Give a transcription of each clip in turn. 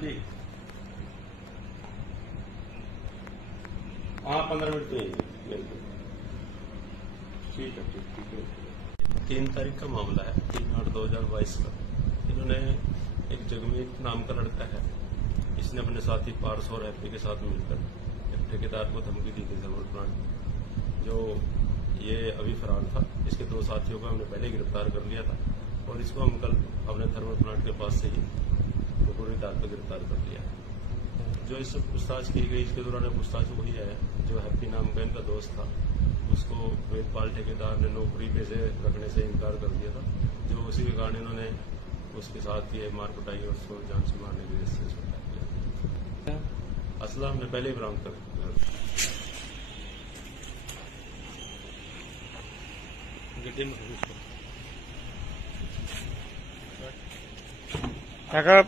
जी हाँ 15 मिनट में बिल्कुल ठीक है 3 तारीख का मामला है, 3/8/2022 का। इन्होंने एक जगमीत नाम का लड़का है, इसने अपने साथी पारस और हैप्पी के साथ मिलकर एक ठेकेदार को धमकी दी थी थर्मल प्लांट। जो ये अभी फरार था, इसके 2 साथियों को हमने पहले गिरफ्तार कर लिया था और इसको हम कल अपने थर्मल प्लांट के पास से ही पूरी दाल पर गिरफ्तार कर लिया। जो इससे पूछताछ की गई, इसके दौरान पूछताछ वही है जो हैप्पी नाम का इनका दोस्त था, उसको वेदपाल ठेकेदार ने नौकरी पे से रखने से इनकार कर दिया था। जो उसी के कारण इन्होंने उसके साथ ये मार कुटाई और उसको जान से मारने की वजह से इसको अटैक किया। असला हमने पहले ही बरामद कर काका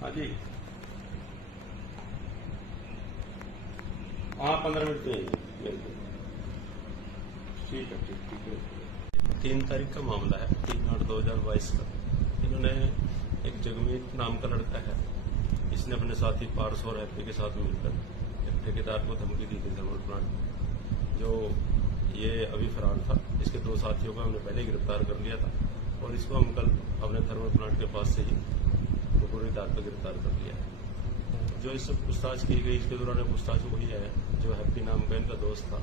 हाँ जी हाँ 15 मिनट में बिल्कुल ठीक है 3 तारीख का मामला है, 3/8/2022 का। इन्होंने एक जगमीत नाम का लड़का है, इसने अपने साथी पारस और हैप्पी के साथ मिलकर एक ठेकेदार को धमकी दी थी थर्मल प्लांट। जो ये अभी फरार था, इसके 2 साथियों को हमने पहले गिरफ्तार कर लिया था और इसको हम कल अपने थर्मल प्लांट के पास से ही पूरी दाल पर गिरफ्तार कर लिया। जो इससे पूछताछ की गई, इसके दौरान पूछताछ वही है जो हैप्पी नाम का इनका दोस्त था,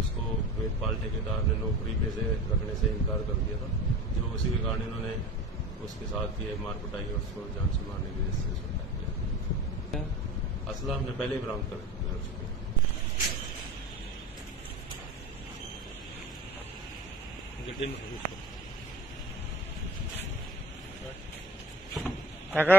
उसको वेदपाल ठेकेदार ने नौकरी पे से रखने से इनकार कर दिया था। जो उसी के कारण इन्होंने उसके साथ ये मार कुटाई और उसको जान से मारने की वजह से इसको अटैक किया। असला हमने पहले ही बरामद कर चुके काका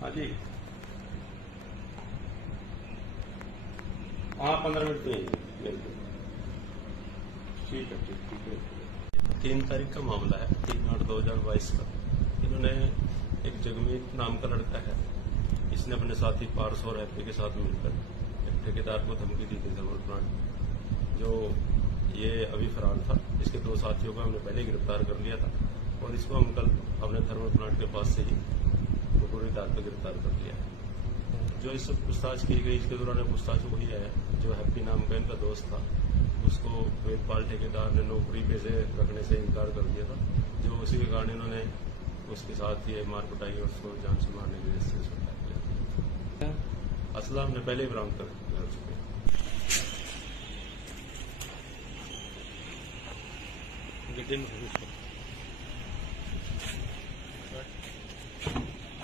हाँ जी हाँ 15 मिनट में बिल्कुल ठीक है 3 तारीख का मामला है, 3/8/2022 का। इन्होंने एक जगमीत नाम का लड़का है, इसने अपने साथी पारस और हैप्पी के साथ मिलकर एक ठेकेदार को धमकी दी थी थर्मल प्लांट। जो ये अभी फरार था, इसके 2 साथियों को हमने पहले गिरफ्तार कर लिया था और इसको हम कल अपने थर्मल प्लांट के पास से ही पूरी दाल पर गिरफ्तार कर लिया। जो इससे पूछताछ की गई, इसके दौरान पूछताछ वही है जो हैप्पी नाम का इनका दोस्त था, उसको वेदपाल ठेकेदार ने नौकरी पे से रखने से इनकार कर दिया था। जो उसी के कारण इन्होंने उसके साथ ये मार कुटाई और उसको जान से मारने की वजह से इसको अटैक किया। असला हमने पहले ही बरामद कर चुके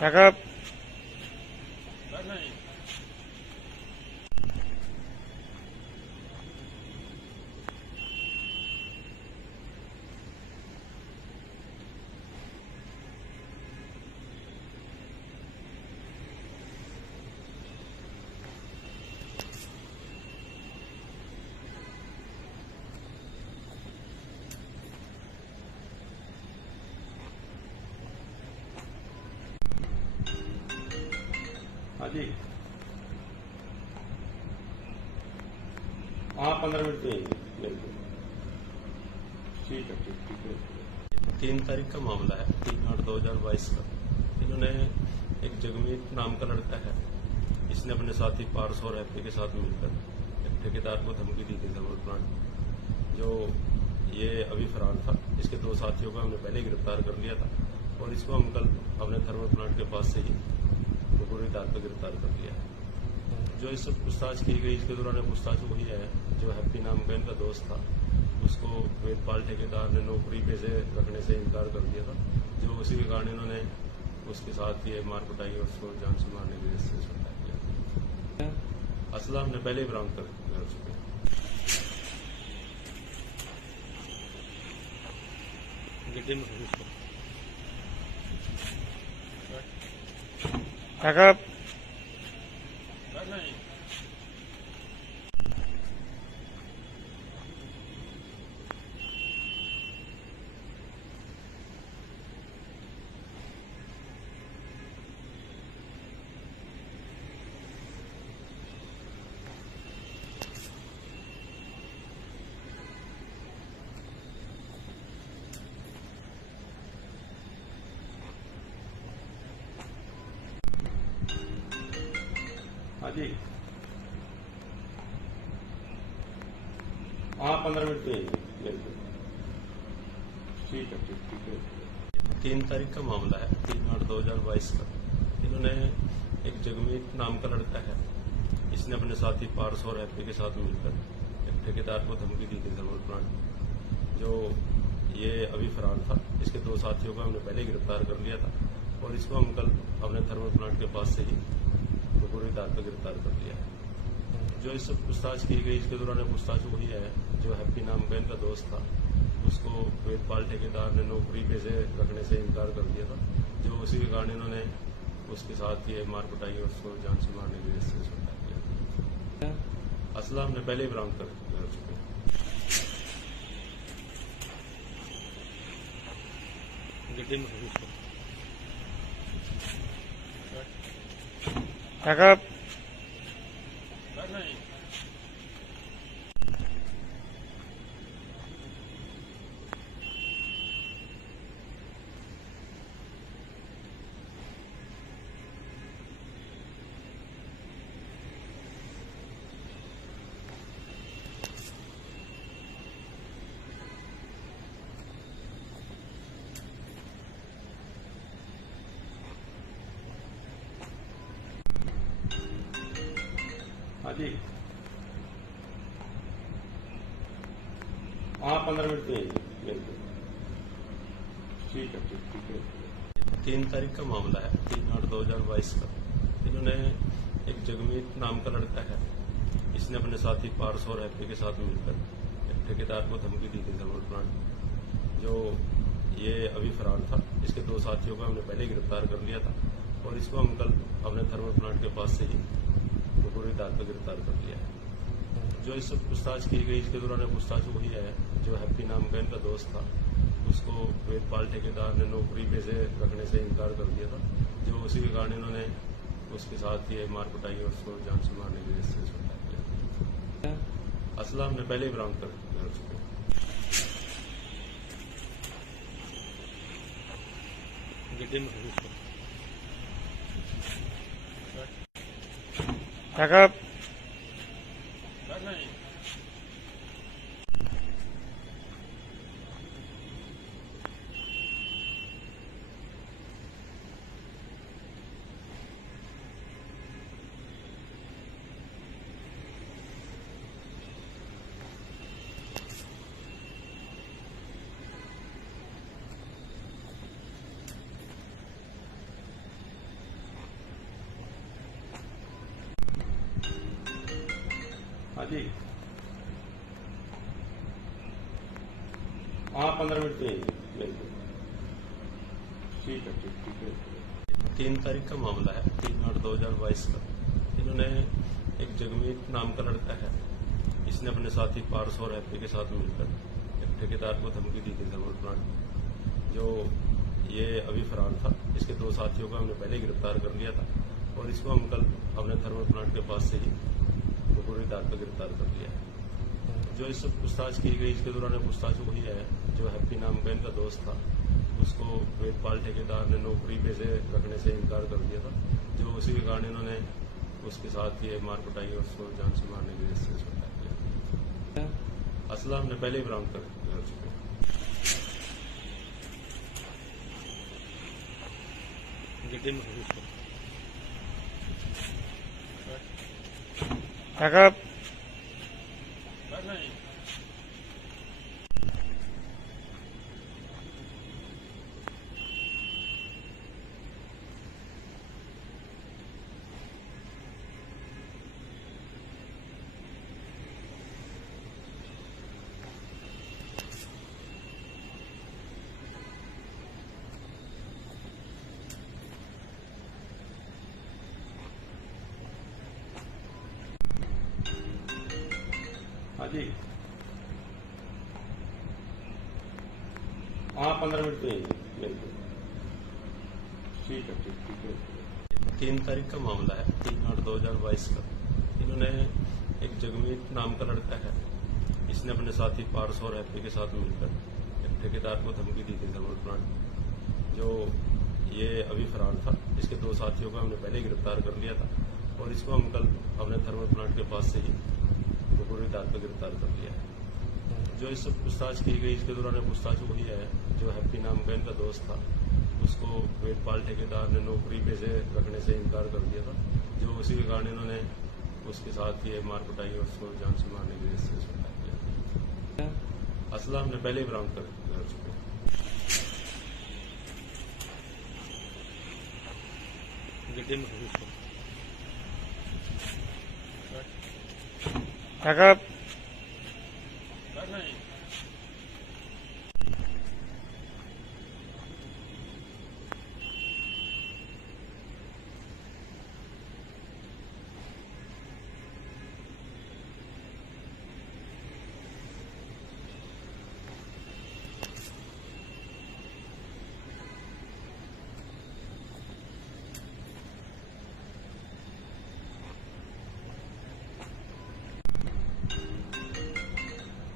काका हाँ जी हाँ 15 मिनट में बिल्कुल ठीक है 3 तारीख का मामला है, 3/8/2022 का। इन्होंने एक जगमीत नाम का लड़का है, इसने अपने साथी पारस और हैप्पी के साथ मिलकर एक ठेकेदार को धमकी दी थी थर्मल प्लांट। जो ये अभी फरार था, इसके 2 साथियों को हमने पहले गिरफ्तार कर लिया था और इसको हम कल अपने थर्मल प्लांट के पास से ही गुरुरी दार पर गिरफ्तार कर लिया है। जो इस पूछताछ की गई, इसके दौरान पूछताछ वही है जो हैप्पी नाम का इनका दोस्त था, उसको वेदपाल ठेकेदार ने नौकरी पे से रखने से इनकार कर दिया था, जो उसी के कारण इन्होंने उसके साथ ये मार कुटाई और उसको जान से मारने की वजह से छुटा किया। असला हमने पहले ही बरामद कर चुके हैं। काका हाँ जी, हाँ 15 मिनट में ठीक है, ठीक है। 3 तारीख का मामला है, 3/8/2022 का। इन्होंने एक जगमीत नाम का लड़का है, इसने अपने साथी पारस और हैप्पी के साथ मिलकर एक ठेकेदार को धमकी दी थी थर्मल प्लांट में, जो ये अभी फरार था। इसके 2 साथियों को हमने पहले ही गिरफ्तार कर लिया था और इसको हम कल अपने थर्मल प्लांट के पास से ही गुरुरी दार पर गिरफ्तार कर लिया है। जो इस पूछताछ की गई, इसके दौरान पूछताछ वही है जो हैप्पी नाम का इनका दोस्त था, उसको वेदपाल ठेकेदार ने नौकरी पे से रखने से इनकार कर दिया था, जो उसी के कारण इन्होंने उसके साथ ये मार कुटाई और उसको जान से मारने की वजह से छुटा किया। असला हमने पहले ही बरामद कर चुके हैं। काका हाँ जी, हाँ 15 मिनट में ठीक है, ठीक है। 3 तारीख का मामला है, 3/8/2022 का। इन्होंने एक जगमीत नाम का लड़का है, इसने अपने साथी पारस और हैप्पी के साथ मिलकर एक ठेकेदार को धमकी दी थी थर्मल प्लांट में, जो ये अभी फरार था। इसके 2 साथियों को हमने पहले ही गिरफ्तार कर लिया था और इसको हम कल अपने थर्मल प्लांट के पास से ही गुरुरी दार पर गिरफ्तार कर लिया है। जो इस पूछताछ की गई, इसके दौरान पूछताछ वही है जो हैप्पी नाम का इनका दोस्त था, उसको वेदपाल ठेकेदार ने नौकरी पे से रखने से इनकार कर दिया था, जो उसी के कारण इन्होंने उसके साथ ये मार कुटाई और उसको जान से मारने की वजह से छुटा किया। असला हमने पहले ही बरामद कर चुके हैं। काका हाँ जी, हाँ 15 मिनट में ठीक है, ठीक है। 3 तारीख का मामला है, 3/8/2022 का। इन्होंने एक जगमीत नाम का लड़का है, इसने अपने साथी पारस और हैप्पी के साथ मिलकर एक ठेकेदार को धमकी दी थी थर्मल प्लांट में, जो ये अभी फरार था। इसके 2 साथियों को हमने पहले ही गिरफ्तार कर लिया था और इसको हम कल अपने थर्मल प्लांट के पास से ही गुरुरी दार पर गिरफ्तार कर लिया है। जो इस पूछताछ की गई, इसके दौरान पूछताछ वही है जो हैप्पी नाम का इनका दोस्त था, उसको वेदपाल ठेकेदार ने नौकरी पे से रखने से इनकार कर दिया था, जो उसी के कारण इन्होंने उसके साथ ये मार कुटाई और उसको जान से मारने की वजह से छुटा किया। असला हमने पहले ही बरामद कर चुके हैं। काका हाँ जी, हाँ 15 मिनट तो यही बिल्कुल ठीक है। ठीक है। 3 तारीख का मामला है, 3/8/2022 का। इन्होंने एक जगमीत नाम का लड़का है, इसने अपने साथी पारस और हैप्पी के साथ मिलकर एक ठेकेदार को धमकी दी थी थर्मल प्लांट में। जो ये अभी फरार था, इसके 2 साथियों को हमने पहले ही गिरफ्तार कर लिया था और इसको हम कल अपने थर्मल प्लांट के पास से ही पूरी दाद पर गिरफ्तार कर लिया है। जो इससे पूछताछ की गई, इसके दौरान पूछताछ वही है जो हैप्पी नाम का इनका दोस्त था, उसको वेदपाल ठेकेदार ने नौकरी पे से रखने से इनकार कर दिया था। जो उसी के कारण इन्होंने उसके साथ ये मार कुटाई और उसको जान से मारने के लिए इससे सुधार किया। असला हमने पहले ही बरामद कर चुके हैं। काका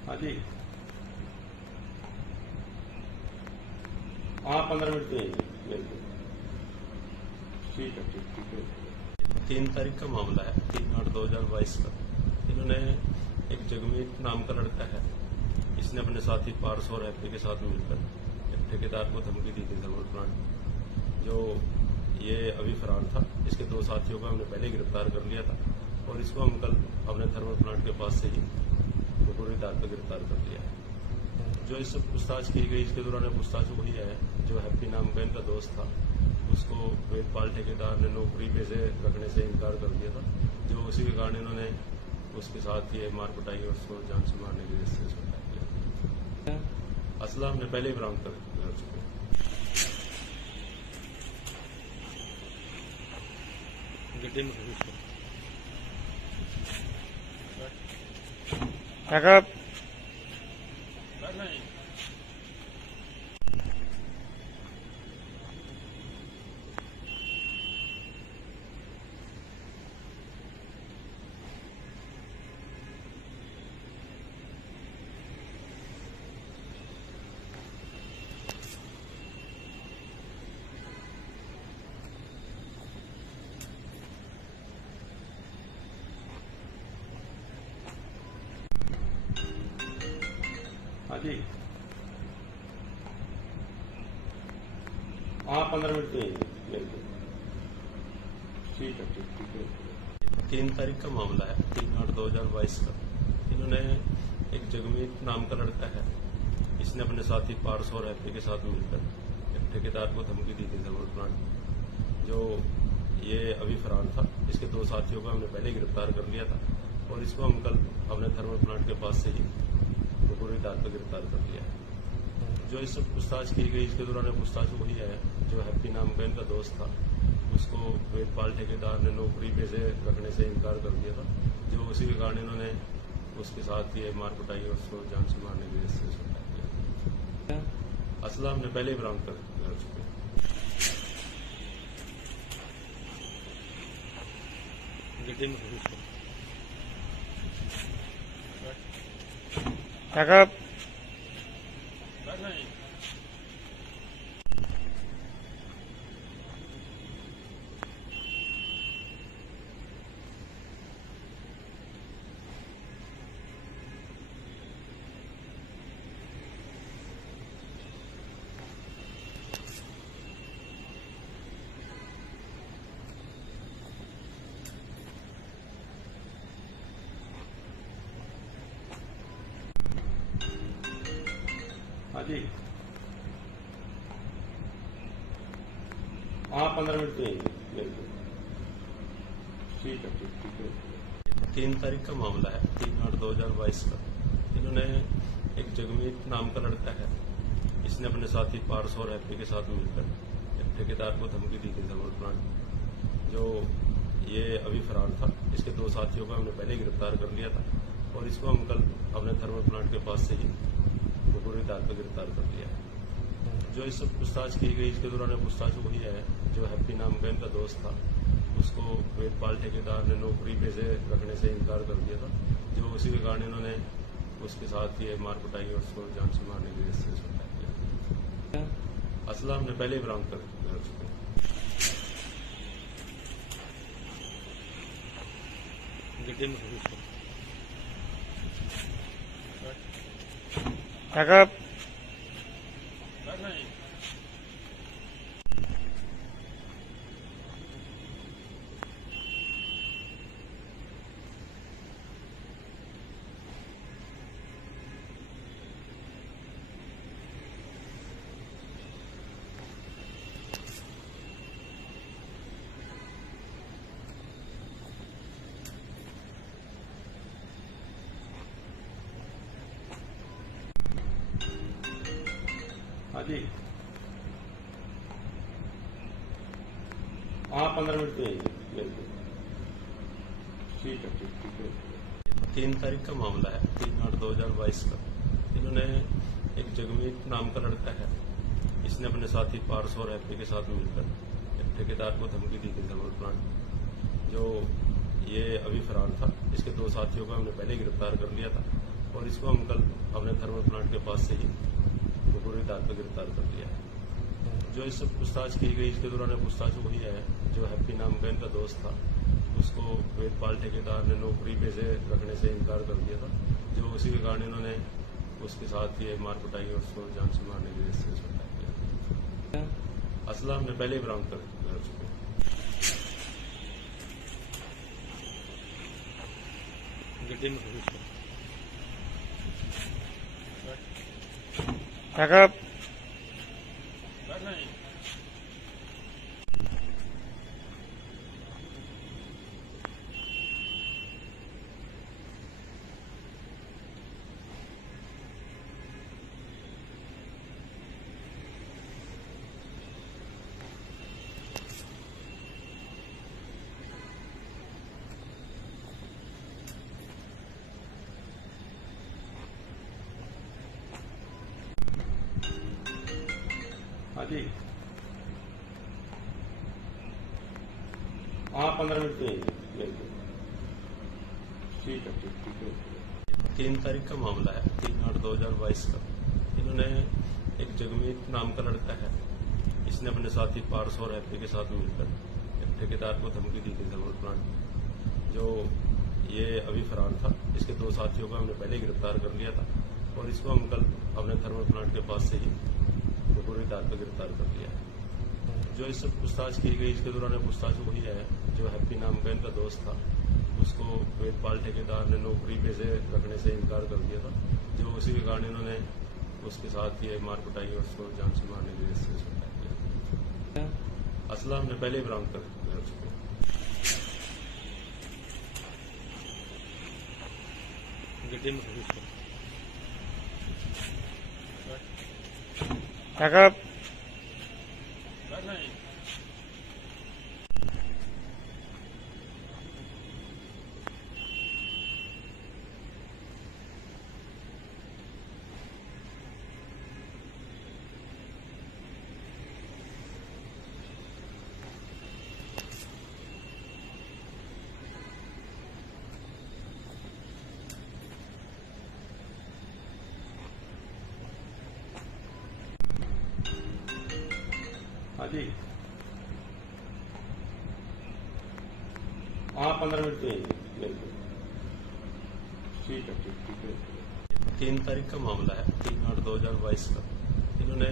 हाँ जी, हाँ 15 मिनट तो यही बिल्कुल ठीक है। ठीक है। 3 तारीख का मामला है, 3/8/2022 का। इन्होंने एक जगमीत नाम का लड़का है, इसने अपने साथी पारस और हैप्पी के साथ मिलकर एक ठेकेदार को धमकी दी थी थर्मल प्लांट में। जो ये अभी फरार था, इसके 2 साथियों को हमने पहले ही गिरफ्तार कर लिया था और इसको हम कल अपने थर्मल प्लांट के पास से ही पूरी दाद पर गिरफ्तार कर लिया है। जो इससे पूछताछ की गई, इसके दौरान पूछताछ वही है जो हैप्पी नाम का इनका दोस्त था, उसको वेदपाल ठेकेदार ने नौकरी पे से रखने से इनकार कर दिया था। जो उसी के कारण इन्होंने उसके साथ ये मार कुटाई और उसको जान से मारने के लिए इससे सुधार किया। असला हमने पहले ही बरामद कर चुके हैं। काका हाँ जी, हाँ 15 मिनट तो यही बिल्कुल ठीक है। ठीक है। 3 तारीख का मामला है, 3/8/2022 का। इन्होंने एक जगमीत नाम का लड़का है, इसने अपने साथी पारस और हैप्पी के साथ मिलकर एक ठेकेदार को धमकी दी थी थर्मल प्लांट में। जो ये अभी फरार था, इसके 2 साथियों को हमने पहले ही गिरफ्तार कर लिया था और इसको हम कल अपने थर्मल प्लांट के पास से ही पूरी दाद पर गिरफ्तार कर लिया है। जो इससे पूछताछ की गई, इसके दौरान पूछताछ वही है जो हैप्पी नाम का इनका दोस्त था, उसको वेदपाल ठेकेदार ने नौकरी पे से रखने से इनकार कर दिया था। जो उसी के कारण इन्होंने उसके साथ ये मार कुटाई और उसको जान से मारने के लिए इससे सुधार किया। असला हमने पहले ही बरामद कर चुके हैं। काका जी हाँ 15 मिनट में बिल्कुल ठीक है 3 तारीख का मामला है, 3/8/2022 का। इन्होंने एक जगमीत नाम का लड़का है, इसने अपने साथी पारस और हैप्पी के साथ मिलकर एक ठेकेदार को धमकी दी थी थर्मल प्लांट, जो ये अभी फरार था। इसके 2 साथियों को हमने पहले गिरफ्तार कर लिया था और इसको हम कल अपने थर्मल प्लांट के पास से ही पूरी दाल पर गिरफ्तार कर लिया है। जो इस सब पूछताछ की गई, इसके दौरान पूछताछ वही है जो हैप्पी नाम का इनका दोस्त था, उसको वेदपाल ठेकेदार ने नौकरी पे से रखने से इनकार कर दिया था, जो उसी के कारण इन्होंने उसके साथ ये मार कुटाई और उसको जान से मारने के लिए इससे अटैक किया। असला हमने पहले ही बरामद कर चुके हैं। काका हाँ जी हाँ 15 मिनट में बिल्कुल ठीक है 3 तारीख का मामला है, 3/8/2022 का। इन्होंने एक जगमीत नाम का लड़का है, इसने अपने साथी पारस और हैप्पी के साथ मिलकर एक ठेकेदार को धमकी दी थी थर्मल प्लांट, जो ये अभी फरार था। इसके 2 साथियों को हमने पहले गिरफ्तार कर लिया था और इसको हम कल अपने थर्मल प्लांट के पास से ही पूरी दाल पर गिरफ्तार कर लिया है। जो इस सब पूछताछ की गई, इसके दौरान पूछताछ वही है जो हैप्पी नाम का इनका दोस्त था, उसको वेदपाल ठेकेदार ने नौकरी पे से रखने से इनकार कर दिया था, जो उसी के कारण इन्होंने उसके साथ ये मार कुटाई और उसको जान से मारने के लिए इससे अटैक किया। असला हमने पहले ही बरामद कर चुके हैं। काका हाँ जी हाँ 15 मिनट में बिल्कुल ठीक है 3 तारीख का मामला है, 3/8/2022 का। इन्होंने एक जगमीत नाम का लड़का है, इसने अपने साथी पारस और हैप्पी के साथ मिलकर एक ठेकेदार को धमकी दी थी थर्मल प्लांट, जो ये अभी फरार था। इसके 2 साथियों को हमने पहले ही गिरफ्तार कर लिया था और इसको हम कल अपने थर्मल प्लांट के पास से ही पूरी दाल पर गिरफ्तार कर लिया है। जो इस सब पूछताछ की गई, इसके दौरान पूछताछ वही है जो हैप्पी नाम का इनका दोस्त था, उसको वेदपाल ठेकेदार ने नौकरी पे से रखने से इनकार कर दिया था, जो उसी के कारण इन्होंने उसके साथ ये मार कुटाई और उसको जान से मारने के लिए इससे अटैक किया। असला हमने पहले ही बरामद कर चुके हैं। काका हाँ जी हाँ 15 मिनट में बिल्कुल ठीक है 3 तारीख का मामला है, 3/8/2022 का। इन्होंने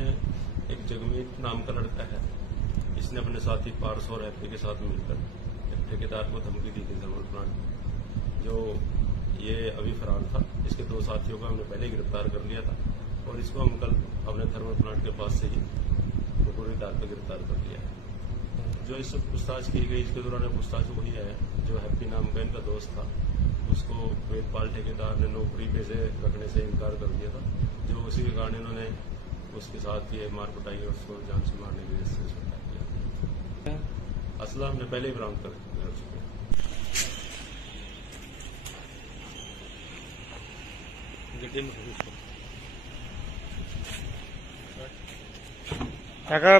एक जगमीत नाम का लड़का है, इसने अपने साथी पारस और हैप्पी के साथ मिलकर एक ठेकेदार को धमकी दी थी थर्मल प्लांट, जो ये अभी फरार था। इसके 2 साथियों को हमने पहले ही गिरफ्तार कर लिया था और इसको हम कल अपने थर्मल प्लांट के पास से ही पूरी दाल पर गिरफ्तार कर लिया है। जो इससे पूछताछ की गई, इसके दौरान पूछताछ वही है जो हैप्पी नाम का इनका दोस्त था, उसको वेदपाल ठेकेदार ने नौकरी पे से रखने से इनकार कर दिया था, जो उसी के कारण इन्होंने उसके साथ ये मार कुटाई और उसको जान से मारने की वजह से इसको अटैक किया। असला हमने पहले ही बरामद कर चुके हैं। काका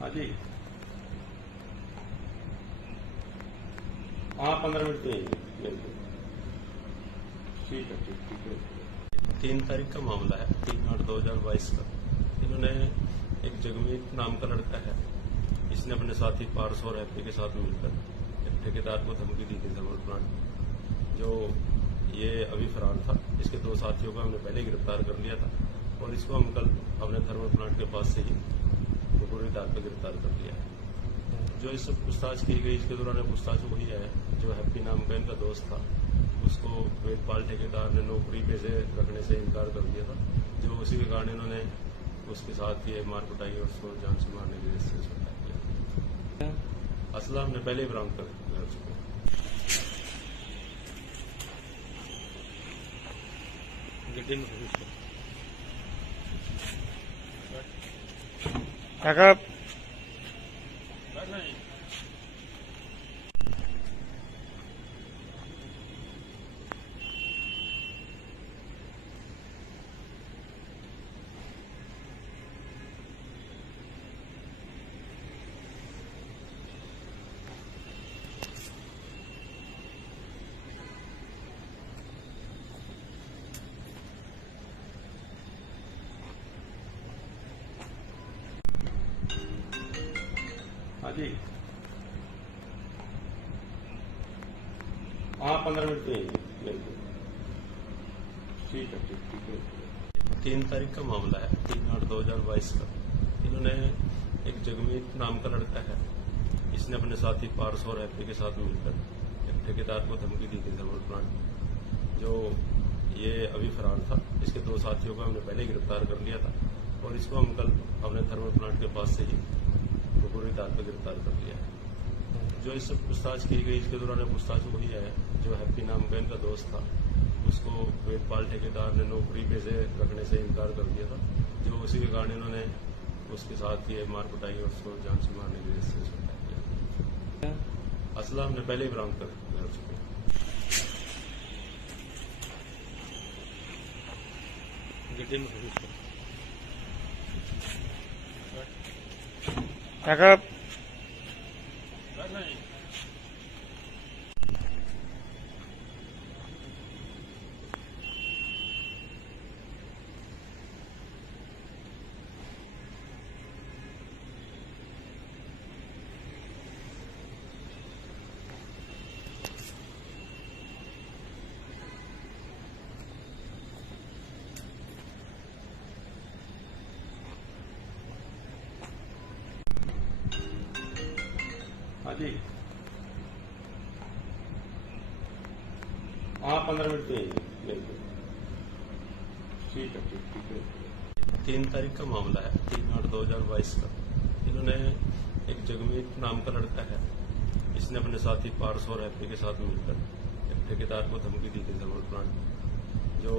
हाँ जी, हाँ 15 मिनट तो बिल्कुल ठीक है। 3 तारीख का मामला है, 3/8/2022 का। इन्होंने एक जगमीत नाम का लड़का है, इसने अपने साथी पारस और हैप्पी के साथ मिलकर एक ठेकेदार को धमकी दी थी थर्मल प्लांट में, जो ये अभी फरार था। इसके 2 साथियों को हमने पहले गिरफ्तार कर लिया था और इसको हम कल अपने थर्मल प्लांट के पास से ही पूरी दाल पर गिरफ्तार कर लिया है। जो इससे पूछताछ की गई, इसके दौरान पूछताछ वही है जो हैप्पी नाम का इनका दोस्त था, उसको वेदपाल ठेकेदार ने नौकरी पे से रखने से इनकार कर दिया था, जो उसी के कारण इन्होंने उसके साथ ये मार कुटाई और उसको जान से मारने की वजह से इसको अटैक किया। असला हमने पहले ही बरामद कर चुके हैं। काका हाँ जी, हाँ 15 मिनट तो बिल्कुल ठीक है। 3 तारीख का मामला है, 3/8/2022 का। इन्होंने एक जगमीत नाम का लड़का है, इसने अपने साथी पारस और हैप्पी के साथ मिलकर एक ठेकेदार को धमकी दी थी थर्मल प्लांट में, जो ये अभी फरार था। इसके 2 साथियों को हमने पहले गिरफ्तार कर लिया था और इसको हम कल अपने थर्मल प्लांट के पास से ही पूरी दाल पर गिरफ्तार कर लिया है। जो इससे पूछताछ की गई, इसके दौरान पूछताछ वही है जो हैप्पी नाम का इनका दोस्त था, उसको वेदपाल ठेकेदार ने नौकरी पे से रखने से इनकार कर दिया था, जो उसी के कारण इन्होंने उसके साथ ये मार कुटाई और उसको जान से मारने की वजह से इसको अटैक किया। असला हमने पहले ही बरामद कर चुके हैं। काका हाँ जी, हाँ 15 मिनट तो बिल्कुल ठीक है। 3 तारीख का मामला है, 3/8/2022 का। इन्होंने एक जगमीत नाम का लड़का है, इसने अपने साथी पारस और हैप्पी के साथ मिलकर एक ठेकेदार को धमकी दी थी थर्मल प्लांट में, जो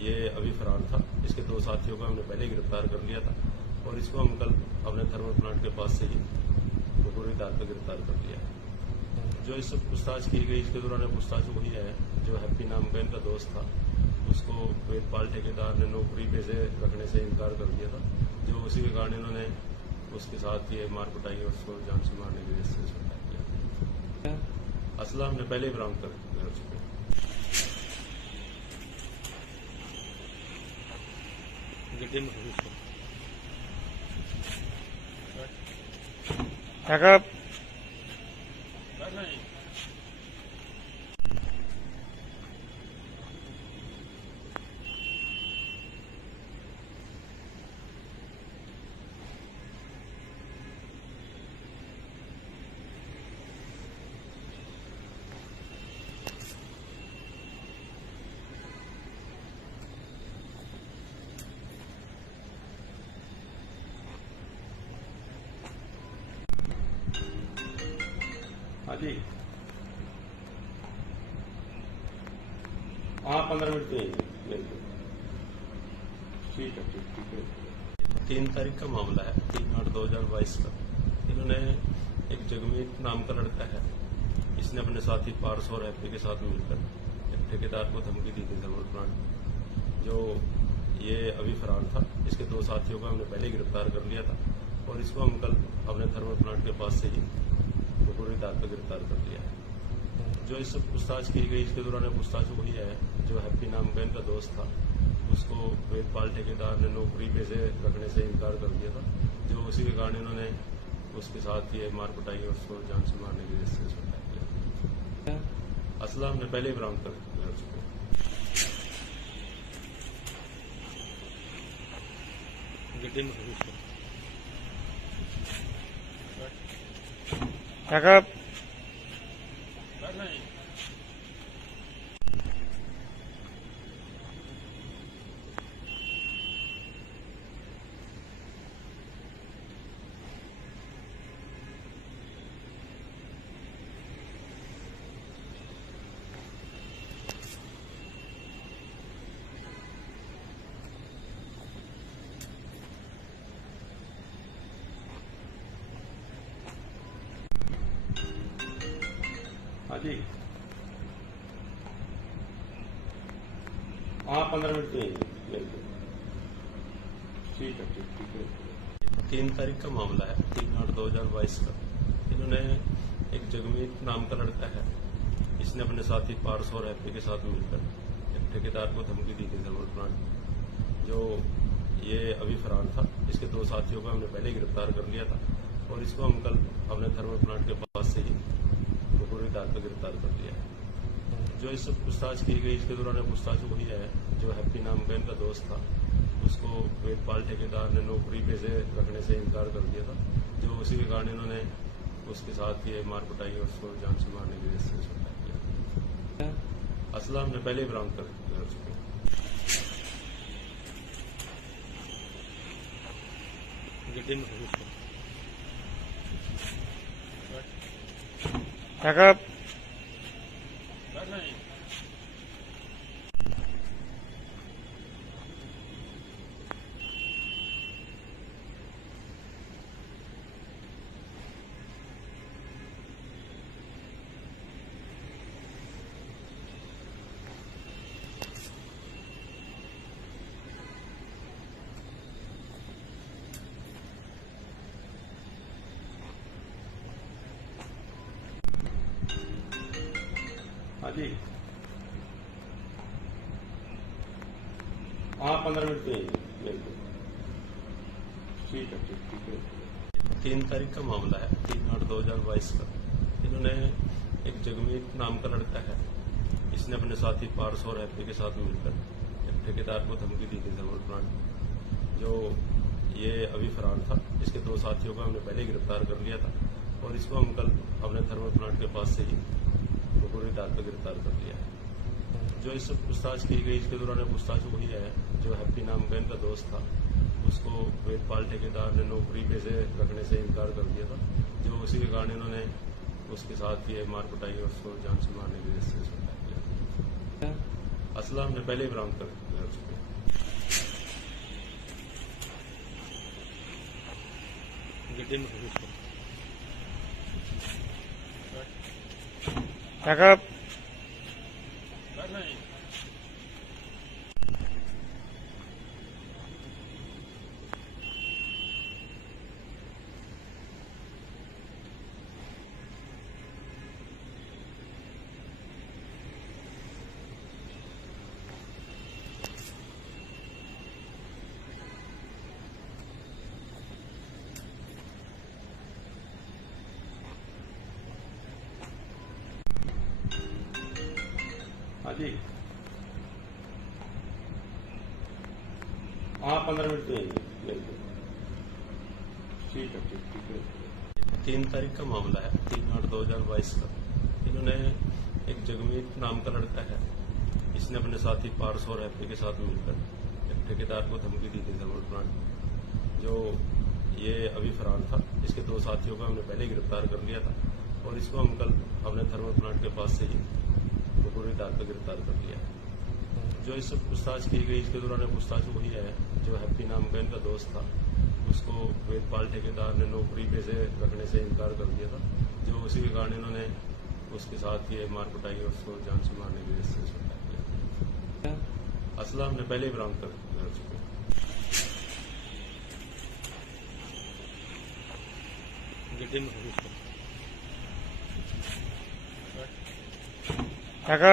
ये अभी फरार था। इसके 2 साथियों को हमने पहले गिरफ्तार कर लिया था और इसको हम कल अपने थर्मल प्लांट के पास से ही पूरी दाल पर गिरफ्तार कर लिया है। जो इससे पूछताछ की गई, इसके दौरान पूछताछ वही है जो हैप्पी नाम का इनका दोस्त था, उसको वेदपाल ठेकेदार ने नौकरी पे से रखने से इनकार कर दिया था, जो उसी के कारण इन्होंने उसके साथ ये मार कुटाई और उसको जान से मारने की वजह से इसको अटैक किया। असला हमने पहले ही बरामद कर चुके हैं। Cakep. हाँ जी, हाँ 15 मिनट में बिल्कुल। ठीक है। 3 तारीख का मामला है, 3/8/2022 का। इन्होंने एक जगमीत नाम का लड़का है, इसने अपने साथी पारस और हैप्पी के साथ मिलकर एक ठेकेदार को धमकी दी थी थर्मल प्लांट में। जो ये अभी फरार था, इसके 2 साथियों को हमने पहले ही गिरफ्तार कर लिया था और इसको हम कल अपने थर्मल प्लांट के पास से ही पूरी दार पर गिरफ्तार कर लिया है। जो इससे पूछताछ की गई, इसके दौरान पूछताछ वही है जो हैप्पी नाम का इनका दोस्त था, उसको वेदपाल ठेकेदार ने नौकरी पे से रखने से इनकार कर दिया था। जो उसी के कारण इन्होंने उसके साथ ये मार कुटाई और उसको जान से मारने की वजह से उसको अटैक किया। असला हमने पहले ही बरामद कर चुके हैं। Cakep. हाँ जी, हाँ 15 मिनट में बिल्कुल। ठीक है। 3 तारीख का मामला है, 3/8/2022 का। इन्होंने एक जगमीत नाम का लड़का है, इसने अपने साथी पारस और हैप्पी के साथ मिलकर एक ठेकेदार को धमकी दी थी थर्मल प्लांट में। जो ये अभी फरार था, इसके 2 साथियों को हमने पहले ही गिरफ्तार कर लिया था और इसको हम कल अपने थर्मल प्लांट के पास से ही पूरी दार पर गिरफ्तार कर लिया है। जो इससे पूछताछ की गई, इसके दौरान पूछताछ वही है जो हैप्पी नाम का इनका दोस्त था, उसको वेदपाल ठेकेदार ने नौकरी पे से रखने से इनकार कर दिया था। जो उसी के कारण इन्होंने उसके साथ ये मार कुटाई और उसको जान से मारने की वजह से उसको अटैक किया। असला हमने पहले ही बरामद कर चुके हैं। Cakep. हाँ जी, हाँ 15 मिनट में बिल्कुल। ठीक है। 3 तारीख का मामला है, 3/8/2022 का। इन्होंने एक जगमीत नाम का लड़का है, इसने अपने साथी पारस और हैप्पी के साथ मिलकर एक ठेकेदार को धमकी दी थी थर्मल प्लांट में। जो ये अभी फरार था, इसके 2 साथियों को हमने पहले ही गिरफ्तार कर लिया था और इसको हम कल अपने थर्मल प्लांट के पास से ही पूरी दार पर गिरफ्तार कर लिया है। जो इससे पूछताछ की गई, इसके दौरान पूछताछ वही है जो हैप्पी नाम का इनका दोस्त था, उसको वेदपाल ठेकेदार ने नौकरी पे से रखने से इनकार कर दिया था। जो उसी के कारण इन्होंने उसके साथ ये मार कुटाई और उसको जान से मारने की वजह से उसको अटैक किया। असला हमने पहले ही बरामद कर चुके हैं। Cakep. हाँ जी, हाँ 15 मिनट में बिल्कुल। ठीक है, ठीक है। 3 तारीख का मामला है, 3/8/2022 का। इन्होंने एक जगमीत नाम का लड़का है, इसने अपने साथी पारस और हैप्पी के साथ मिलकर एक ठेकेदार को धमकी दी थी थर्मल प्लांट में, जो ये अभी फरार था। इसके 2 साथियों को हमने पहले ही गिरफ्तार कर लिया था और इसको हम कल अपने थर्मल प्लांट के पास से ही बखूबी दाग पर गिरफ्तार कर लिया है। जो इससे पूछताछ की गई, इसके दौरान पूछताछ वही है जो हैप्पी नाम का इनका दोस्त था, उसको वेदपाल ठेकेदार ने नौकरी पे से रखने से इनकार कर दिया था, जो उसी के कारण इन्होंने उसके साथ ये मार कुटाई और उसको जान से मारने की वजह से उसको अटैक किया। असला हमने पहले ही बरामद कर चुके हैं। काका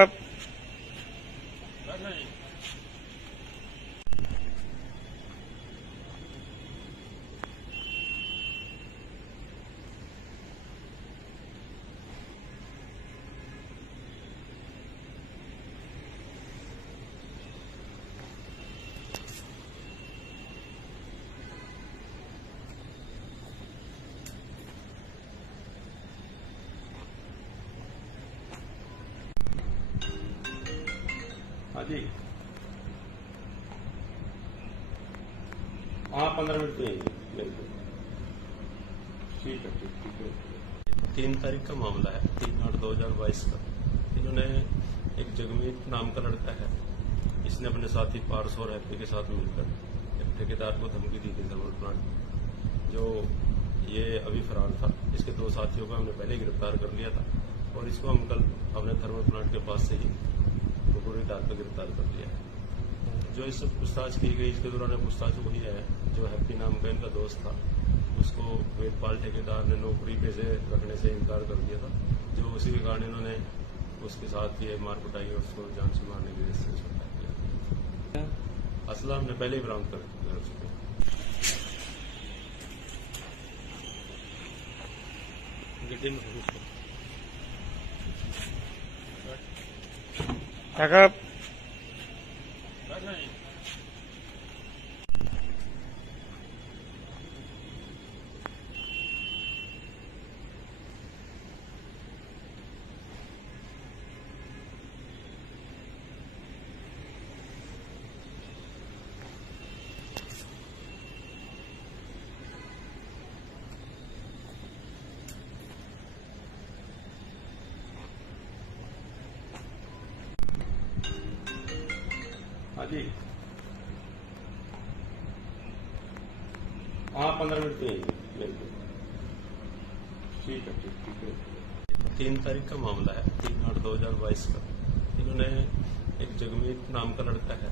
हाँ जी, हाँ 15 मिनट में बिल्कुल। ठीक है, ठीक है। 3 तारीख का मामला है, 3/8/2022 का। इन्होंने एक जगमीत नाम का लड़का है, इसने अपने साथी पारस और हैप्पी के साथ मिलकर एक ठेकेदार को धमकी दी थी थर्मल प्लांट में, जो ये अभी फरार था। इसके 2 साथियों को हमने पहले ही गिरफ्तार कर लिया था और इसको हम कल अपने थर्मल प्लांट के पास से ही बखूबी दाग पर गिरफ्तार कर लिया है। जो इससे पूछताछ की गई, इसके दौरान पूछताछ वही है जो हैप्पी नाम का इनका दोस्त था, उसको वेदपाल ठेकेदार ने नौकरी पे से रखने से इनकार कर दिया था, जो उसी के कारण इन्होंने उसके साथ ये मार कुटाई और उसको जान से मारने की वजह से उसको अटैक किया। असला हमने पहले ही बरामद कर चुके हैं। काका हाँ जी, हाँ 15 मिनट में बिल्कुल। ठीक है, ठीक है। 3 तारीख का मामला है, 3/8/2022 का। इन्होंने एक जगमीत नाम का लड़का है,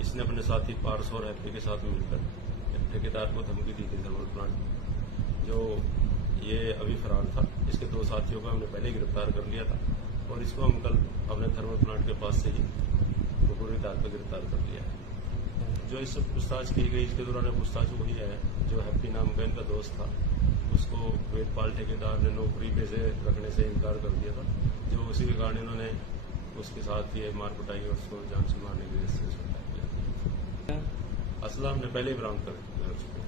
इसने अपने साथी पारस और हैप्पी के साथ मिलकर एक ठेकेदार को धमकी दी थी थर्मल प्लांट में, जो ये अभी फरार था। इसके 2 साथियों को हमने पहले ही गिरफ्तार कर लिया था और इसको हम कल अपने थर्मल प्लांट के पास से ही बखूबी दाग पर गिरफ्तार कर लिया है। जो इससे पूछताछ की गई, इसके दौरान पूछताछ वही है जो हैप्पी नाम का इनका दोस्त था, उसको वेदपाल ठेकेदार ने नौकरी पे से रखने से इनकार कर दिया था, जो उसी के कारण इन्होंने उसके साथ ये मार कुटाई और उसको जान से मारने की वजह से उसको अटैक किया। असला हमने पहले ही बरामद कर चुके हैं।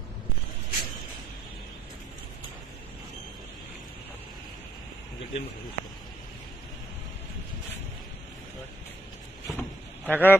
काका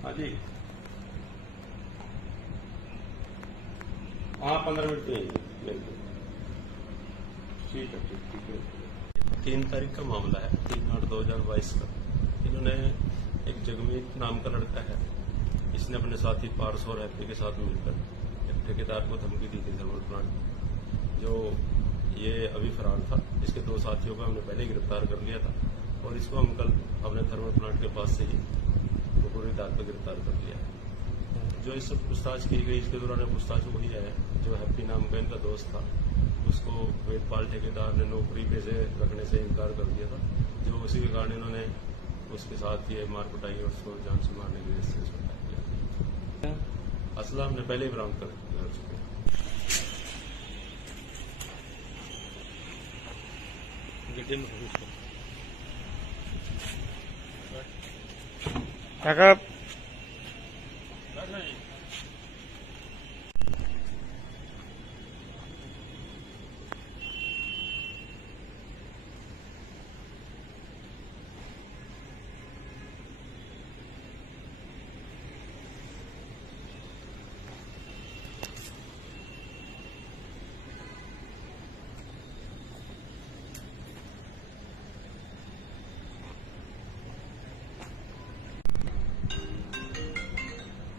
हाँ जी, हाँ 15 मिनट में बिल्कुल। ठीक है, ठीक है। 3 तारीख का मामला है, 3/8/2022 का। इन्होंने एक जगमीत नाम का लड़का है, इसने अपने साथी पारस और हैप्पी के साथ मिलकर एक ठेकेदार को धमकी दी थी थर्मल प्लांट में, जो ये अभी फरार था। इसके 2 साथियों को हमने पहले ही गिरफ्तार कर लिया था और इसको हम कल अपने थर्मल प्लांट के पास से ही पूरी दाद पर गिरफ्तार कर लिया है। जो इस पूछताछ की गई, इसके दौरान पूछताछ वही है जो हैप्पी नाम का इनका दोस्त था, उसको वेदपाल ठेकेदार ने नौकरी पे से रखने से इनकार कर दिया था, जो उसी के कारण इन्होंने उसके साथ ये मार कुटाई और उसको जान से मारने की वजह से इसको अटैक किया। असला हमने पहले ही बरामद कर चुके हैं। काका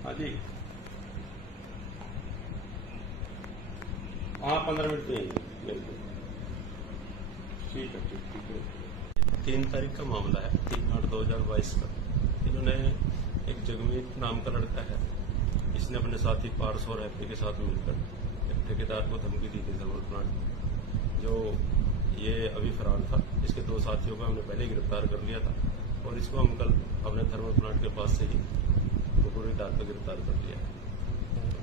हाँ जी, हाँ 15 मिनट में बिल्कुल ठीक है, ठीक है। 3 तारीख का मामला है, 3/8/2022 का। इन्होंने एक जगमीत नाम का लड़का है, इसने अपने साथी पारस और हैप्पी के साथ मिलकर एक ठेकेदार को धमकी दी थी थर्मल प्लांट में, जो ये अभी फरार था। इसके 2 साथियों को हमने पहले ही गिरफ्तार कर लिया था और इसको हम कल अपने थर्मल प्लांट के पास से ही पूरी दाद पर गिरफ्तार कर लिया है।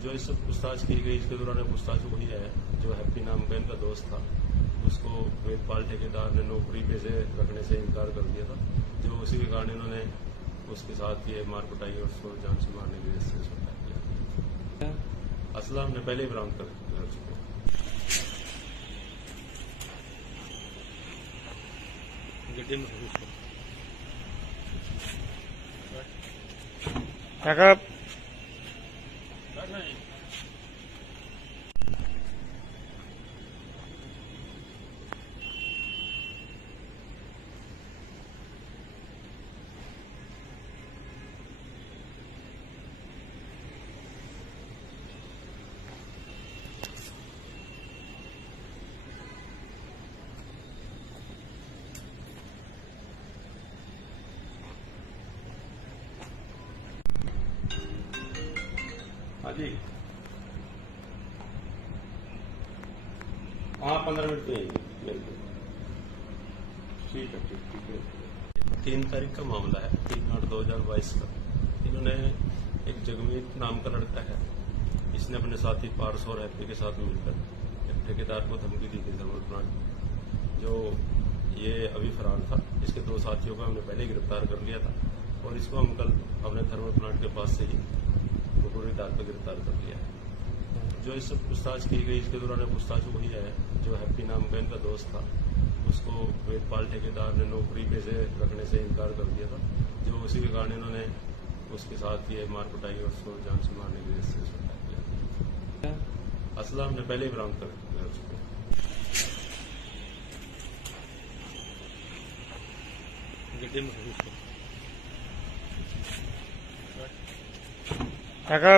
जो इस पूछताछ की गई, इसके दौरान पूछताछ वही है जो हैप्पी नाम का इनका दोस्त था, उसको वेदपाल ठेकेदार ने नौकरी पे से रखने से इनकार कर दिया था, जो उसी के कारण इन्होंने उसके साथ ये मार कुटाई और उसको जान से मारने की वजह से इसको अटैक किया। असला हमने पहले ही बरामद कर चुके हैं। काका हाँ जी, हाँ 15 मिनट में बिल्कुल ठीक है, ठीक है। 3 तारीख का मामला है, 3/8/2022 का। इन्होंने एक जगमीत नाम का लड़का है, इसने अपने साथी पारस और हैप्पी के साथ मिलकर एक ठेकेदार को धमकी दी थी थर्मल प्लांट में, जो ये अभी फरार था। इसके 2 साथियों को हमने पहले ही गिरफ्तार कर लिया था और इसको हम कल अपने थर्मल प्लांट के पास से ही पूरी दाद पर गिरफ्तार कर लिया है। जो इस पूछताछ की गई, इसके दौरान पूछताछ वही है जो हैप्पी नाम का इनका दोस्त था, उसको वेदपाल ठेकेदार ने नौकरी पे से रखने से इनकार कर दिया था, जो उसी के कारण इन्होंने उसके साथ ये मार कुटाई और उसको जान से मारने की वजह से इसको अटैक किया। असला हमने पहले ही बरामद कर चुके हैं। काका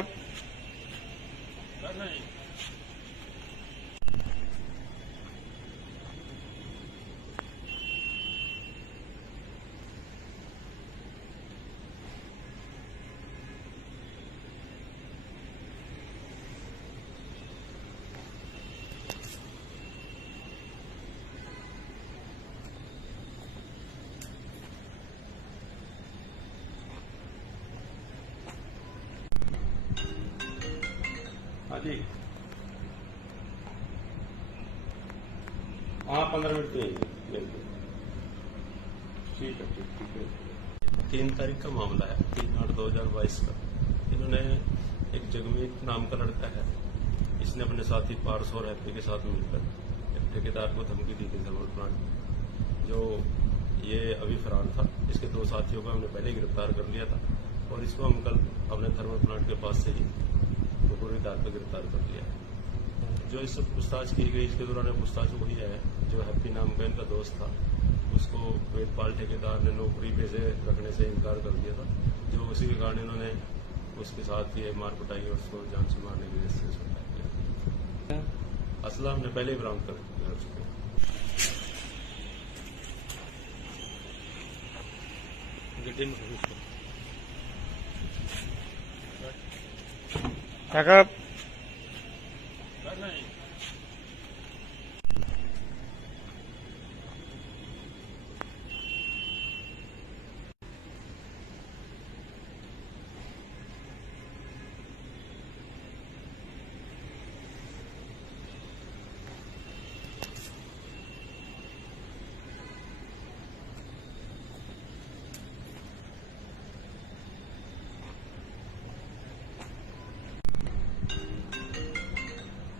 हाँ जी, हाँ 15 मिनट में बिल्कुल ठीक है, ठीक है। 3 तारीख का मामला है, 3/8/2022 का। इन्होंने एक जगमीत नाम का लड़का है, इसने अपने साथी पारस और हैप्पी के साथ मिलकर एक ठेकेदार को धमकी दी थी थर्मल प्लांट में, जो ये अभी फरार था। इसके 2 साथियों को हमने पहले ही गिरफ्तार कर लिया था और इसको हम कल अपने थर्मल प्लांट के पास से ही पूरी दाद पर गिरफ्तार कर लिया है। जो इस पूछताछ की गई, इसके दौरान पूछताछ वही है जो हैप्पी नाम का इनका दोस्त था, उसको वेदपाल ठेकेदार ने नौकरी पे से रखने से इनकार कर दिया था, जो उसी के कारण इन्होंने उसके साथ ये मार कुटाई और उसको जान से मारने की वजह से इसको अटैक किया। असला हमने पहले ही बरामद कर चुके हैं। काका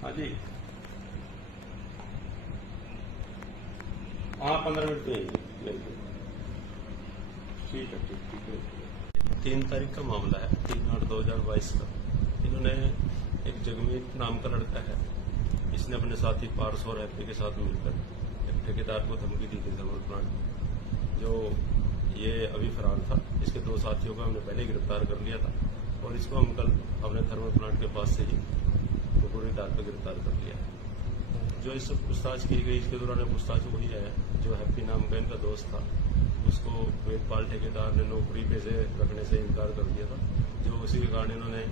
हाँ जी, हाँ 15 मिनट में बिल्कुल ठीक है, ठीक है। 3 तारीख का मामला है, 3/8/2022 का। इन्होंने एक जगमीत नाम का लड़का है, इसने अपने साथी पारस और हैप्पी के साथ मिलकर एक ठेकेदार को धमकी दी थी थर्मल प्लांट में। जो ये अभी फरार था, इसके 2 साथियों को हमने पहले ही गिरफ्तार कर लिया था और इसको हम कल अपने थर्मल प्लांट के पास से ही पूरी दार पर गिरफ्तार कर लिया है। जो इससे पूछताछ की गई, इसके दौरान पूछताछ वही है जो हैप्पी नाम का इनका दोस्त था, उसको वेदपाल ठेकेदार ने नौकरी पे से रखने से इनकार कर दिया था। जो उसी के कारण इन्होंने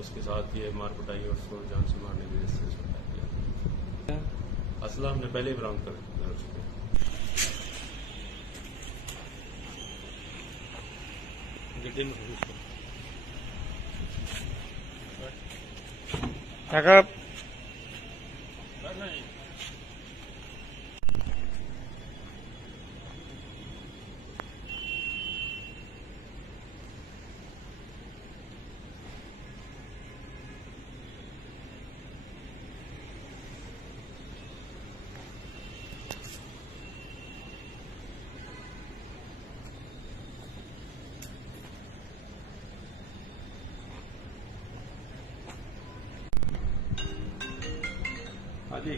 उसके साथ ये मार कुटाई और उसको जान से मारने की वजह से इसको अटैक किया। असला हमने पहले ही बरामद कर चुके हैं। काका हाँ जी,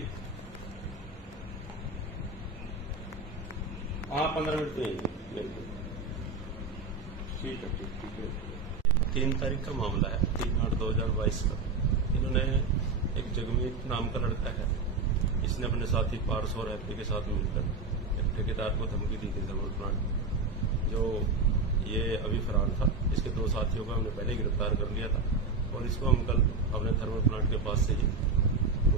हाँ 15 मिनट में बिल्कुल ठीक है, ठीक है। 3 तारीख का मामला है, 3/8/2022 का। इन्होंने एक जगमीत नाम का लड़का है, इसने अपने साथी पारस और हैप्पी के साथ मिलकर एक ठेकेदार को धमकी दी थी थर्मल प्लांट में। जो ये अभी फरार था, इसके 2 साथियों को हमने पहले ही गिरफ्तार कर लिया था और इसको हम कल अपने थर्मल प्लांट के पास से ही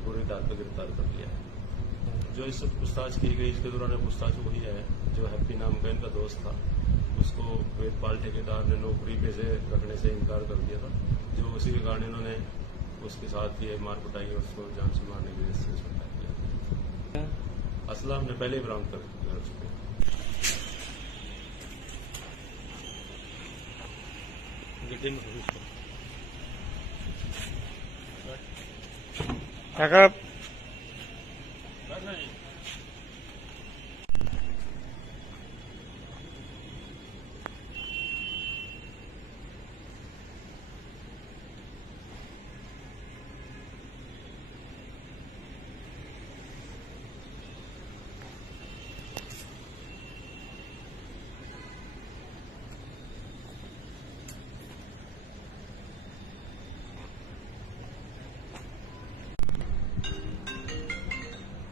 पूरी दार पर गिरफ्तार कर लिया है। जो इससे पूछताछ की गई, इसके दौरान पूछताछ वही है जो हैप्पी नाम का इनका दोस्त था, उसको वेदपाल ठेकेदार ने नौकरी पे से रखने से इनकार कर दिया था। जो उसी के कारण इन्होंने उसके साथ ये मार कुटाई और उसको जान से मारने की वजह से इसको अटैक किया। असला हमने पहले ही बरामद कर चुके हैं। काका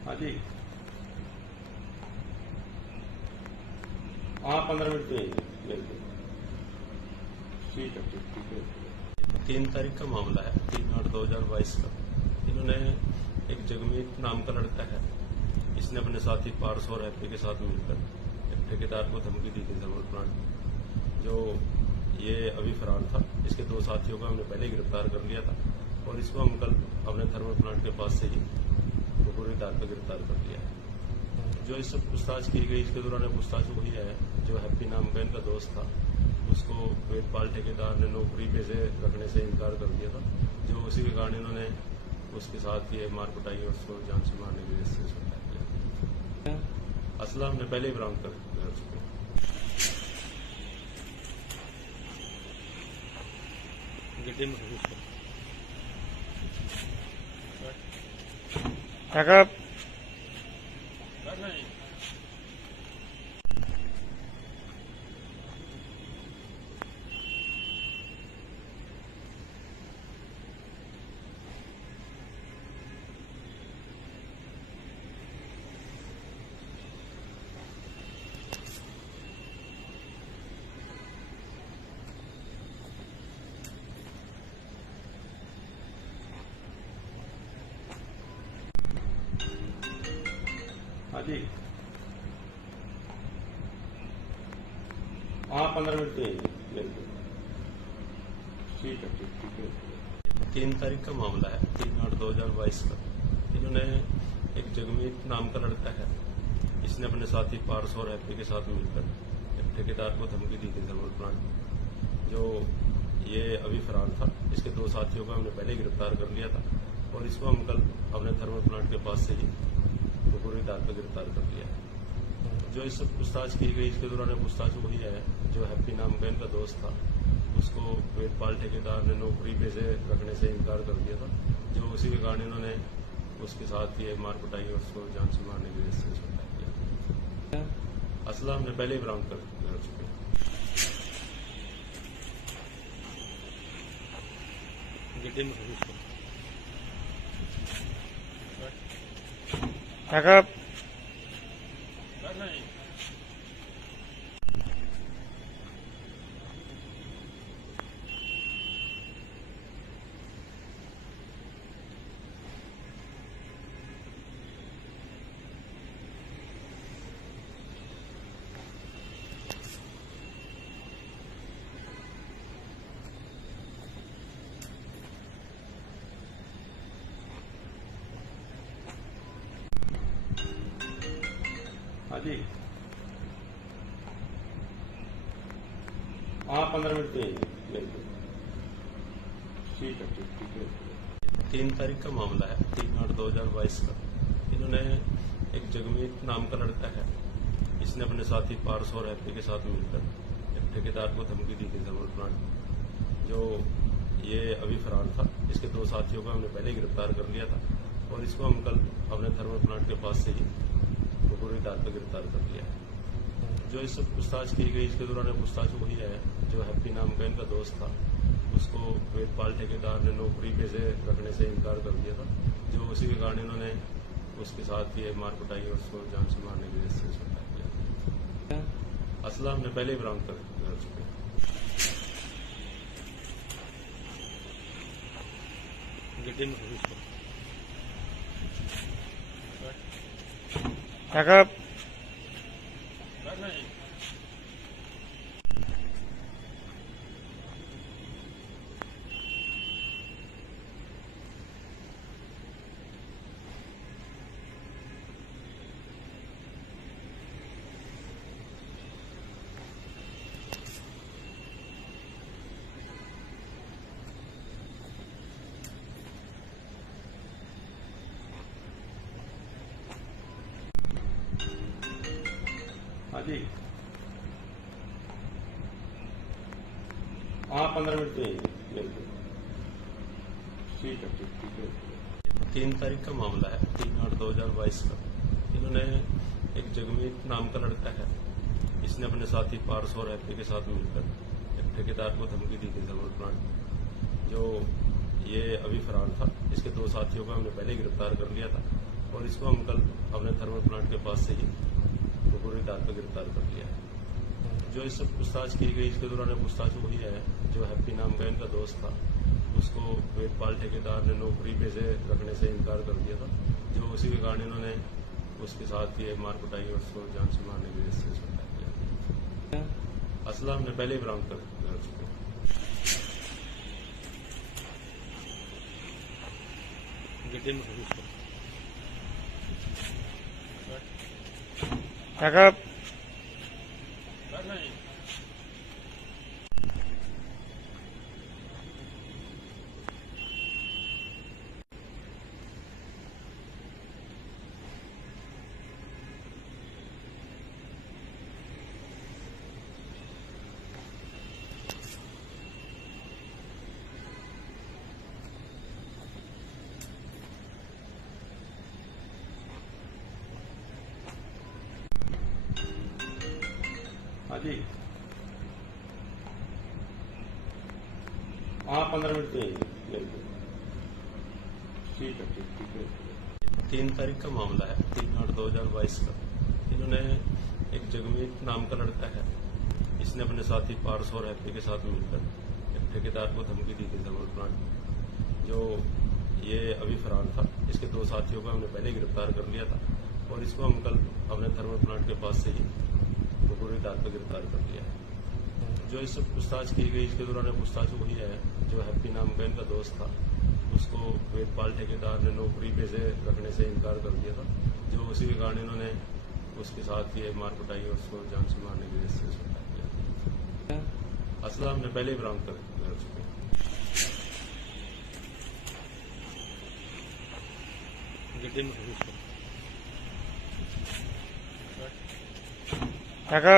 हाँ जी, हाँ 15 मिनट में बिल्कुल ठीक है, ठीक है। 3 तारीख का मामला है, 3/8/2022 का। इन्होंने एक जगमीत नाम का लड़का है, इसने अपने साथी पारस और हैप्पी के साथ मिलकर एक ठेकेदार को धमकी दी थी थर्मल प्लांट में। जो ये अभी फरार था, इसके 2 साथियों को हमने पहले ही गिरफ्तार कर लिया था और इसको हम कल अपने थर्मल प्लांट के पास से ही पूरी दार पर गिरफ्तार कर लिया है। जो इससे पूछताछ की गई, इसके दौरान पूछताछ वही है जो हैप्पी नाम का इनका दोस्त था, उसको वेदपाल ठेकेदार ने नौकरी पे से रखने से इनकार कर दिया था। जो उसी के कारण इन्होंने उसके साथ ये मार कुटाई और उसको जान से मारने की वजह से इसको अटैक किया। असला हमने पहले ही बरामद कर चुके हैं। काका हाँ 15 मिनट में बिल्कुल ठीक है ठीक है 3 तारीख का मामला है, 3/8/2022 का। इन्होंने एक जगमीत नाम का लड़का है, इसने अपने साथी पारस और हैप्पी के साथ मिलकर एक ठेकेदार को धमकी दी थी थर्मल प्लांट में। जो ये अभी फरार था, इसके 2 साथियों को हमने पहले गिरफ्तार कर लिया था और इसको हम कल अपने थर्मल प्लांट के पास से ही पूरी दार पर गिरफ्तार कर लिया है। जो इससे पूछताछ की गई, इसके दौरान पूछताछ वही है जो हैप्पी नाम का इनका दोस्त था, उसको वेदपाल ठेकेदार ने नौकरी पे से रखने से इनकार कर दिया था। जो उसी के कारण इन्होंने उसके साथ ये मार कुटाई और उसको जान से मारने की वजह से उसको अटैक किया। असला हमने पहले ही बरामद कर चुके हैं। काका हाँ जी हाँ 15 मिनट में बिल्कुल ठीक है ठीक है 3 तारीख का मामला है, 3/8/2022 का। इन्होंने एक जगमीत नाम का लड़का है, इसने अपने साथी पारस और हैप्पी के साथ मिलकर एक ठेकेदार को धमकी दी थी थर्मल प्लांट में। जो ये अभी फरार था, इसके 2 साथियों को हमने पहले गिरफ्तार कर लिया था और इसको हम कल अपने थर्मल प्लांट के पास से ही पूरी दार पर गिरफ्तार कर लिया है। जो इससे पूछताछ की गई, इसके दौरान पूछताछ वही है जो हैप्पी नाम का इनका दोस्त था, उसको वेदपाल ठेकेदार ने नौकरी पे से रखने से इनकार कर दिया था। जो उसी के कारण इन्होंने उसके साथ ये मार कुटाई और उसको जान से मारने की वजह से उसको अटैक किया। असला हमने पहले ही बरामद कर चुके हैं। काका हाँ जी हाँ 15 मिनट में बिल्कुल ठीक है ठीक है 3 तारीख का मामला है, 3/8/2022 का। इन्होंने एक जगमीत नाम का लड़का है, इसने अपने साथी पारस और हैप्पी के साथ मिलकर एक ठेकेदार को धमकी दी थी थर्मल प्लांट में। जो ये अभी फरार था, इसके 2 साथियों को हमने पहले गिरफ्तार कर लिया था और इसको हम कल अपने थर्मल प्लांट के पास से ही पूरी दार पर गिरफ्तार कर लिया है। जो इससे पूछताछ की गई, इसके दौरान पूछताछ वही है जो हैप्पी नाम का इनका दोस्त था, उसको वेदपाल ठेकेदार ने नौकरी पे से रखने से इनकार कर दिया था। जो उसी के कारण इन्होंने उसके साथ ये मार कुटाई और उसको जान से मारने की वजह से उसको अटैक किया। असला हमने पहले ही बरामद कर चुके हैं। काका हाँ जी हाँ 15 मिनट में बिल्कुल ठीक है ठीक है 3 तारीख का मामला है, 3/8/2022 का। इन्होंने एक जगमीत नाम का लड़का है, इसने अपने साथी पारस और हैप्पी के साथ मिलकर एक ठेकेदार को धमकी दी थी थर्मल प्लांट में। जो ये अभी फरार था, इसके 2 साथियों को हमने पहले गिरफ्तार कर लिया था और इसको हम कल अपने थर्मल प्लांट के पास से ही पूरी दार पर गिरफ्तार कर लिया है। जो इससे पूछताछ की गई, इसके दौरान पूछताछ हुई है, जो हैप्पी नाम का इनका दोस्त था, उसको वेदपाल ठेकेदार ने नौकरी पे से रखने से इनकार कर दिया था, जो उसी के कारण इन्होंने उसके साथ ये मार कुटाई और उसको जान से मारने की वजह से उसको अटैक किया। असला हमने पहले ही बरामद कर चुके हैं। काका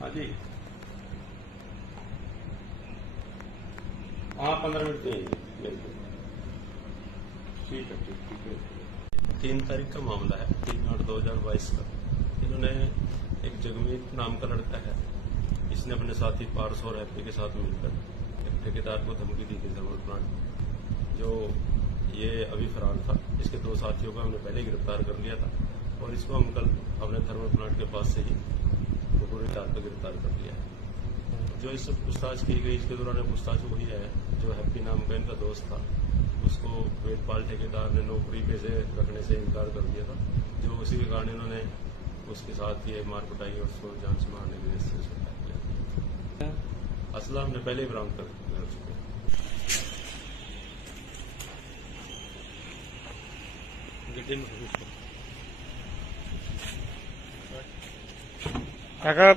हाँ जी, हाँ 15 मिनट चाहिए बिल्कुल। ठीक है। 3 तारीख का मामला है, 3/8/2022 का। इन्होंने एक जगमीत नाम का लड़का है, इसने अपने साथी पारस और हैप्पी के साथ मिलकर एक ठेकेदार को धमकी दी थी थर्मल प्लांट में, जो ये अभी फरार था। इसके 2 साथियों को हमने पहले गिरफ्तार कर लिया था और इसको हम कल अपने थर्मल प्लांट के पास से ही पूरी तार पर गिरफ्तार कर लिया है। जो इससे पूछताछ की गई, इसके दौरान पूछताछ हुई है, जो हैप्पी नाम का इनका दोस्त था, उसको वेदपाल ठेकेदार ने नौकरी पे से रखने से इनकार कर दिया था, जो उसी के कारण इन्होंने उसके साथ ये मार कुटाई और उसको जान से मारने की वजह से उसको अटैक किया। असला हमने पहले ही बरामद कर चुके हैं। काका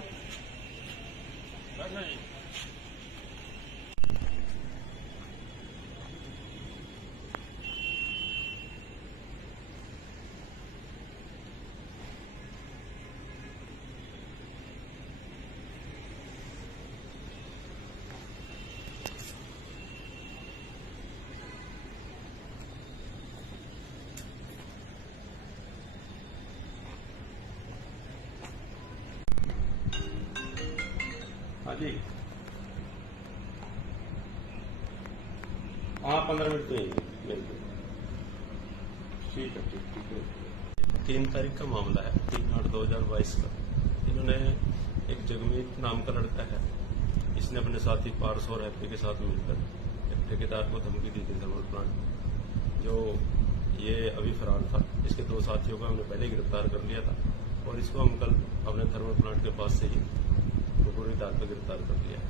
हाँ जी, हाँ 15 मिनट चाहिए बिल्कुल। ठीक है। 3 तारीख का मामला है, 3/8/2022 का। इन्होंने एक जगमीत नाम का लड़का है, इसने अपने साथी पारस और हैप्पी के साथ मिलकर एक ठेकेदार को धमकी दी थी थर्मल प्लांट में, जो ये अभी फरार था। इसके 2 साथियों को हमने पहले गिरफ्तार कर लिया था और इसको हम कल अपने थर्मल प्लांट के पास से ही पूरी तार पर गिरफ्तार कर लिया है।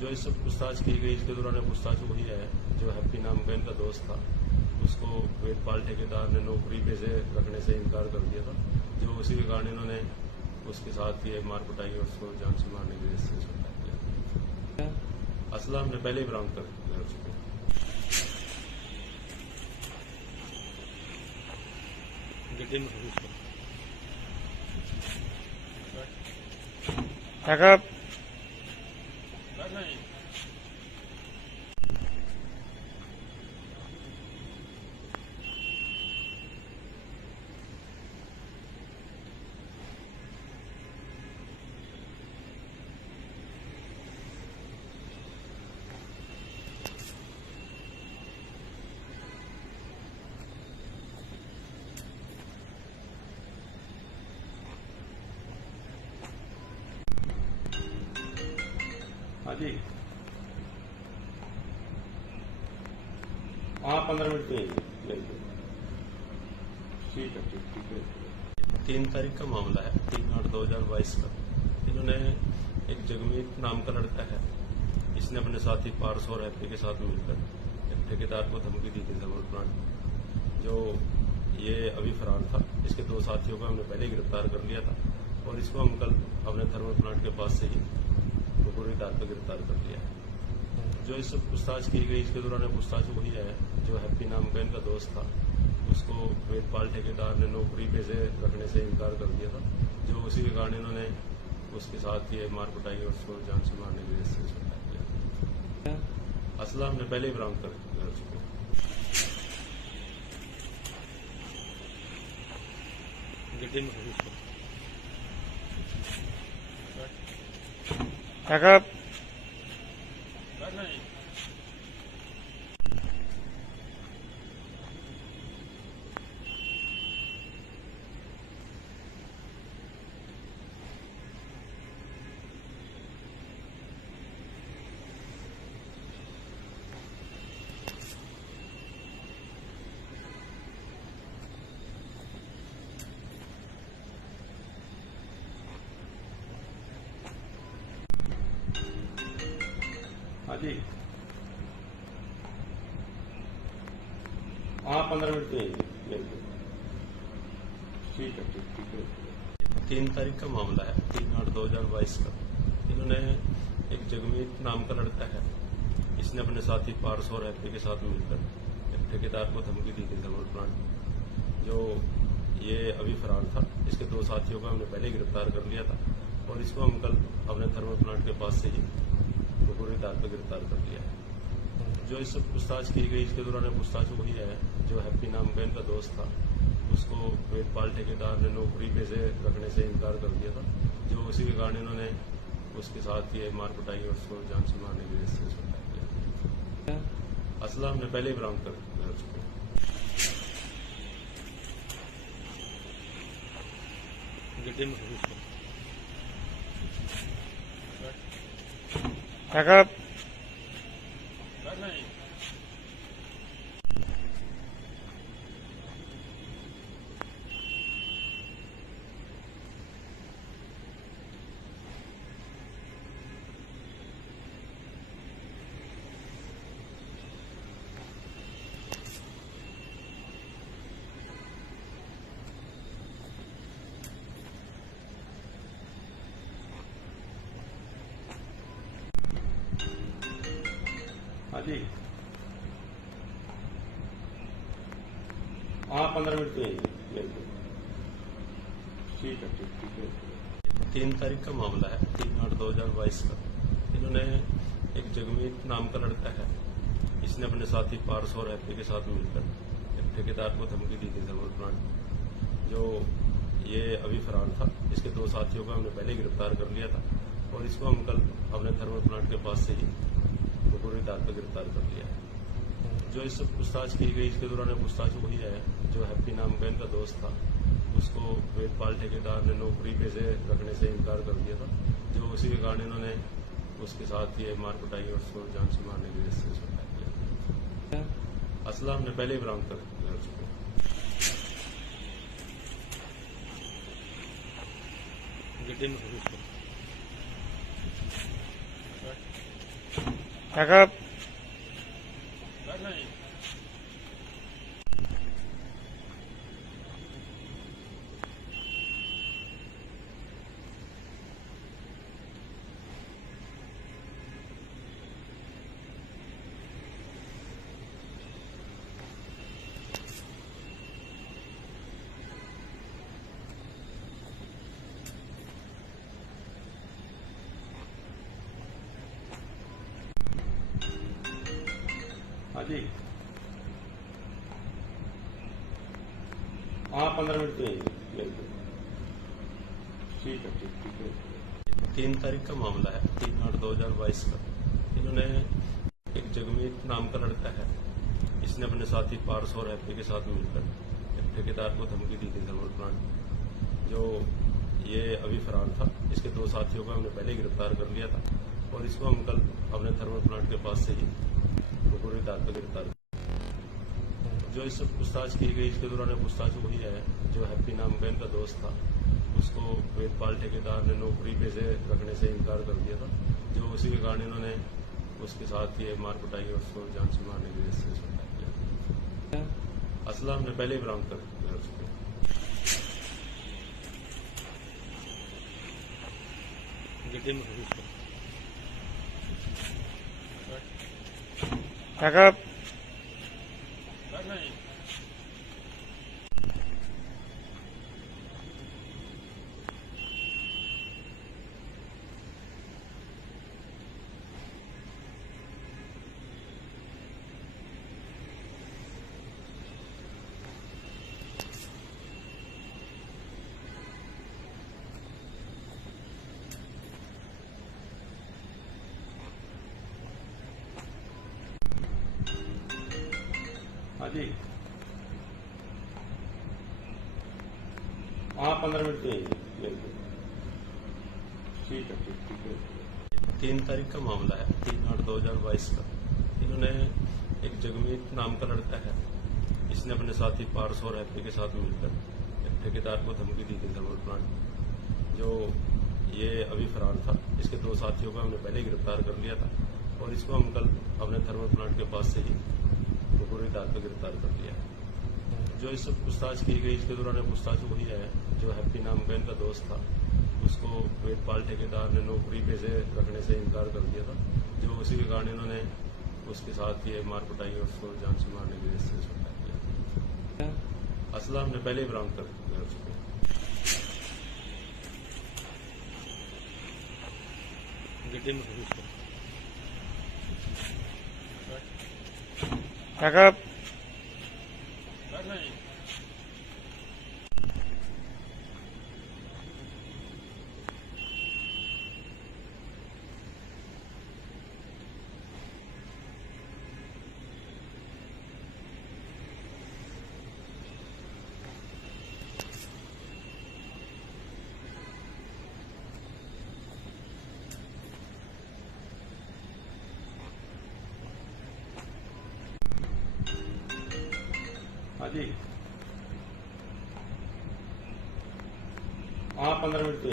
जो इससे पूछताछ की गई, इसके दौरान पूछताछ हुई है, जो हैप्पी नाम का इनका दोस्त था, उसको वेदपाल ठेकेदार ने नौकरी पे से रखने से इनकार कर दिया था, जो उसी के कारण इन्होंने उसके साथ ये मार कुटाई और उसको जान से मारने की वजह से उसको अटैक किया। असला हमने पहले ही बरामद कर चुके हैं। काका हाँ जी, हाँ 15 मिनट चाहिए बिल्कुल। ठीक है। 3 तारीख का मामला है, 3/8/2022 का। इन्होंने एक जगमीत नाम का लड़का है, इसने अपने साथी पारस और हैप्पी के साथ मिलकर एक ठेकेदार को धमकी दी थी थर्मल प्लांट में, जो ये अभी फरार था। इसके 2 साथियों को हमने पहले गिरफ्तार कर लिया था और इसको हम कल अपने थर्मल प्लांट के पास से ही पूरी तार पर गिरफ्तार कर लिया है। जो इससे पूछताछ की गई, इसके दौरान पूछताछ हुई है, जो हैप्पी नाम का इनका दोस्त था, उसको वेदपाल ठेकेदार ने नौकरी पे से रखने से इनकार कर दिया था, जो उसी के कारण इन्होंने उसके साथ ये मार कुटाई और उसको जान से मारने की वजह से उसको अटैक किया। असला हमने पहले ही बरामद कर चुके हैं। काका हाँ जी, हाँ 15 मिनट में बिल्कुल ठीक है, ठीक है। 3 तारीख का मामला है, 3/8/2022 का। इन्होंने एक जगमीत नाम का लड़का है, इसने अपने साथी पारस और हैप्पी के साथ मिलकर एक ठेकेदार को धमकी दी थी थर्मल प्लांट में। जो ये अभी फरार था, इसके 2 साथियों को हमने पहले गिरफ्तार कर लिया था और इसको हम कल अपने थर्मल प्लांट के पास से ही पूरी दाल पर गिरफ्तार कर लिया है। जो इससे पूछताछ की गई, इसके दौरान पूछताछ वही है जो हैप्पी नाम का इनका दोस्त था, उसको वेदपाल ठेकेदार ने नौकरी पे से रखने से इनकार कर दिया था। जो उसी के कारण इन्होंने उसके साथ ये मार कुटाई और उसको जान से मारने की वजह से उसको अटैक किया। असला हमने पहले ही बरामद कर चुके हैं। काका हाँ जी, हाँ 15 मिनट में बिल्कुल ठीक है, ठीक है। 3 तारीख का मामला है, 3/8/2022 का। इन्होंने एक जगमीत नाम का लड़का है, इसने अपने साथी पारस और हैप्पी के साथ मिलकर एक ठेकेदार को धमकी दी थी थर्मल प्लांट में। जो ये अभी फरार था, इसके 2 साथियों को हमने पहले ही गिरफ्तार कर लिया था और इसको हम कल अपने थर्मल प्लांट के पास से ही पूरी दाल पर गिरफ्तार कर लिया है। जो इससे पूछताछ की गई, इसके दौरान पूछताछ वही है जो हैप्पी नाम का इनका दोस्त था, उसको वेदपाल ठेकेदार ने नौकरी पे से रखने से इनकार कर दिया था। जो उसी के कारण इन्होंने उसके साथ ये मार कुटाई और उसको जान से मारने की वजह से उसको अटैक किया। असला हमने पहले ही बरामद कर चुके हैं। काका हाँ जी, हाँ 15 मिनट में बिल्कुल ठीक है, ठीक है। 3 तारीख का मामला है, 3/8/2022 का। इन्होंने एक जगमीत नाम का लड़का है, इसने अपने साथी पारस और हैप्पी के साथ मिलकर एक ठेकेदार को धमकी दी थी थर्मल प्लांट में। जो ये अभी फरार था, इसके 2 साथियों को हमने पहले ही गिरफ्तार कर लिया था और इसको हम कल अपने थर्मल प्लांट के पास से ही पूरी दाल पर गिरफ्तार। जो इससे पूछताछ की गई, इसके दौरान पूछताछ वही है जो हैप्पी नाम का इनका दोस्त था, उसको वेदपाल ठेकेदार ने नौकरी पे से रखने से इनकार कर दिया था। जो उसी के कारण इन्होंने उसके साथ ये मार कुटाई और उसको जान से मारने की वजह से उसको अटैक किया। असला हमने पहले ही बरामद कर चुके हैं। काका 15 मिनट में ठीक है 3 तारीख का मामला है, 3/8/2022 का। इन्होंने एक जगमीत नाम का लड़का है, इसने अपने साथी पारस और हैप्पी के साथ मिलकर एक ठेकेदार को धमकी दी थी थर्मल प्लांट। जो ये अभी फरार था, इसके 2 साथियों को हमने पहले ही गिरफ्तार कर लिया था और इसको हम कल अपने थर्मल प्लांट के पास से ही पूरी दाद पर गिरफ्तार कर लिया है। जो इससे पूछताछ की गई, इसके दौरान पूछताछ वही है जो हैप्पी नाम का इनका दोस्त था, उसको वेदपाल ठेकेदार ने नौकरी पे से रखने से इनकार कर दिया था। जो उसी के कारण इन्होंने उसके साथ ये मार कुटाई और उसको जान से मारने की वजह से उसको अटैक किया। असला हमने पहले ही बरामद कर दिया उसको। काका हाँ जी, हाँ 15 मिनट में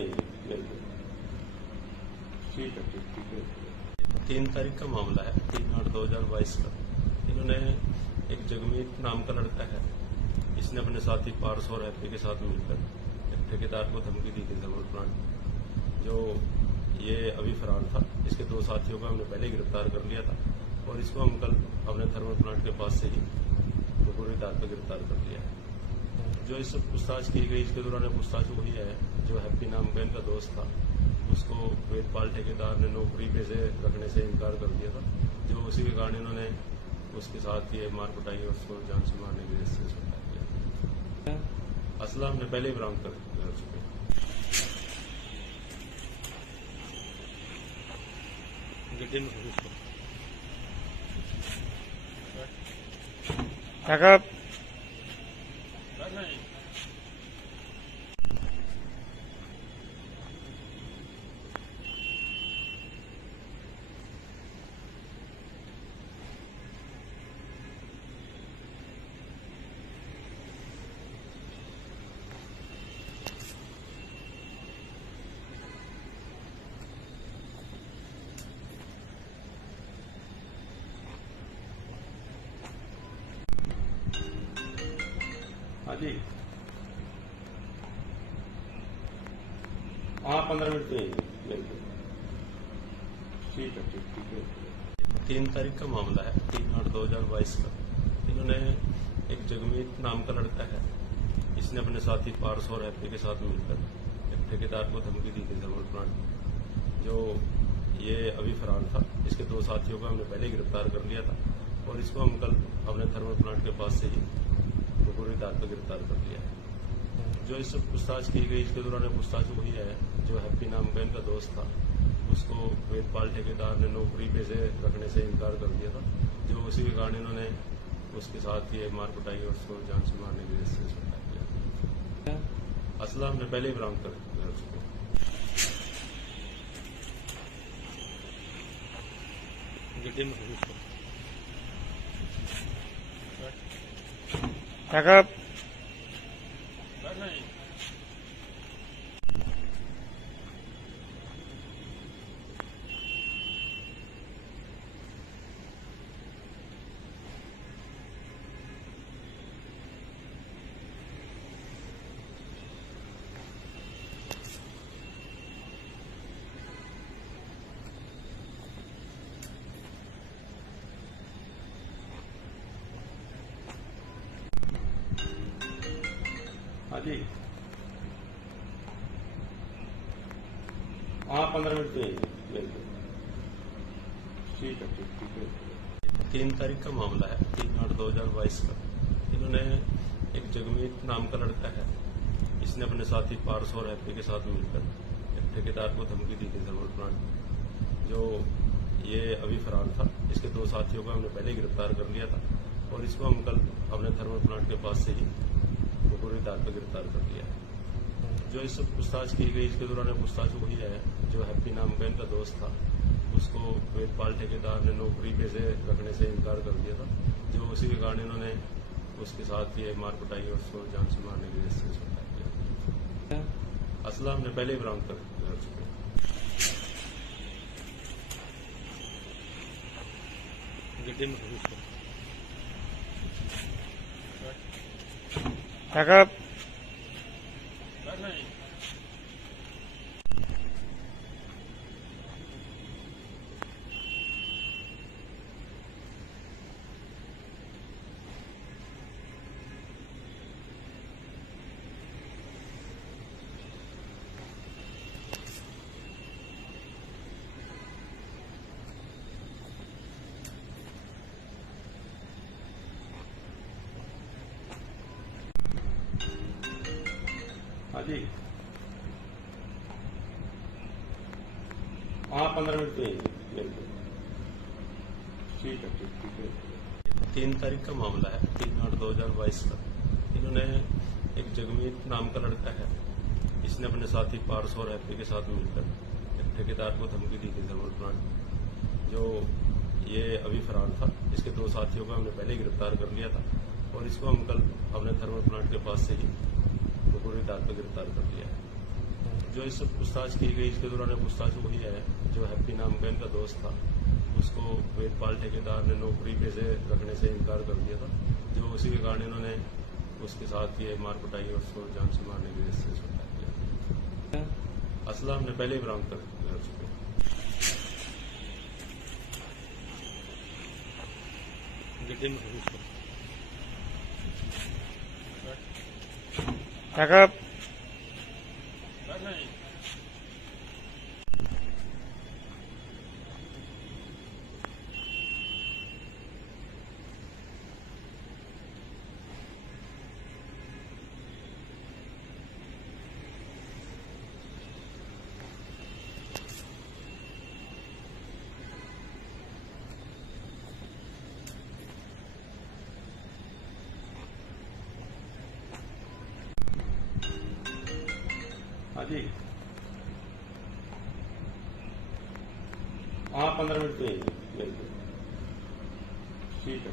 ठीक है 3 तारीख का मामला है, 3/8/2022 का। इन्होंने एक जगमीत नाम का लड़का है, इसने अपने साथी पारस और हैप्पी के साथ मिलकर एक ठेकेदार को धमकी दी थी थर्मल प्लांट। जो ये अभी फरार था, इसके 2 साथियों को हमने पहले ही गिरफ्तार कर लिया था और इसको हम कल अपने थर्मल प्लांट के पास से ही पूरी दाद पर गिरफ्तार कर लिया है। जो इससे पूछताछ की गई, इसके दौरान पूछताछ वही है जो हैप्पी नाम का इनका दोस्त था, उसको वेदपाल ठेकेदार ने नौकरी पे से रखने से इनकार कर दिया था। जो उसी के कारण इन्होंने उसके साथ ये मार कुटाई और उसको जान से मारने की वजह से उसको अटैक किया। असला हमने पहले ही बरामद कर दिया उसको। काका हाँ जी, हाँ 15 मिनट में ठीक है 3 तारीख का मामला है, 3/8/2022 का। इन्होंने एक जगमीत नाम का लड़का है, इसने अपने साथी पारस और हैप्पी के साथ मिलकर एक ठेकेदार को धमकी दी थी थर्मल प्लांट। जो ये अभी फरार था, इसके 2 साथियों को हमने पहले ही गिरफ्तार कर लिया था और इसको हम कल अपने थर्मल प्लांट के पास से ही पूरी दाद पर गिरफ्तार कर लिया है। जो इससे पूछताछ की गई, इसके दौरान पूछताछ वही है जो हैप्पी नाम का इनका दोस्त था, उसको वेदपाल ठेकेदार ने नौकरी पे से रखने से इनकार कर दिया था। जो उसी के कारण इन्होंने उसके साथ ये मार कुटाई और उसको जान से मारने की वजह से उसको अटैक किया। असला हमने पहले ही बरामद कर दिया उसको। काका हाँ जी, हाँ 15 मिनट में ठीक है 3 तारीख का मामला है, 3/8/2022 का। इन्होंने एक जगमीत नाम का लड़का है, इसने अपने साथी पारस और हैप्पी के साथ मिलकर एक ठेकेदार को धमकी दी थी थर्मल प्लांट। जो ये अभी फरार था, इसके 2 साथियों को हमने पहले ही गिरफ्तार कर लिया था और इसको हम कल अपने थर्मल प्लांट के पास से ही पूरी दाद पर गिरफ्तार कर लिया है। जो इससे पूछताछ की गई, इसके दौरान पूछताछ वही है जो हैप्पी नाम का इनका दोस्त था, उसको वेदपाल ठेकेदार ने नौकरी पे से रखने से इनकार कर दिया था, जो उसी के कारण इन्होंने उसके साथ ये मार कुटाई और उसको जान से मारने की वजह से इसको अटैक किया। असला हमने पहले ही बरामद कर चुके हैं। काका हाँ जी, हाँ 15 मिनट तो बिल्कुल ठीक है। 3 तारीख का मामला है, 3/8/2022 का। इन्होंने एक जगमीत नाम का लड़का है, इसने अपने साथी पारस और हैप्पी के साथ मिलकर एक ठेकेदार को धमकी दी थी थर्मल प्लांट में, जो ये अभी फरार था। इसके 2 साथियों को हमने पहले गिरफ्तार कर लिया था और इसको हम कल अपने थर्मल प्लांट के पास से ही पूरी दाल पर गिरफ्तार कर लिया है। जो इससे पूछताछ की गई, इसके दौरान पूछताछ वही है जो हैप्पी नाम का इनका दोस्त था, उसको वेदपाल ठेकेदार ने नौकरी पे से रखने से इनकार कर दिया था, जो उसी के कारण इन्होंने उसके साथ ये मार कुटाई और उसको जान से मारने की वजह से इसको अटैक किया। असला हमने पहले ही बरामद कर चुके हैं। काका हाँ जी, हाँ 15 मिनट तो बिल्कुल ठीक है।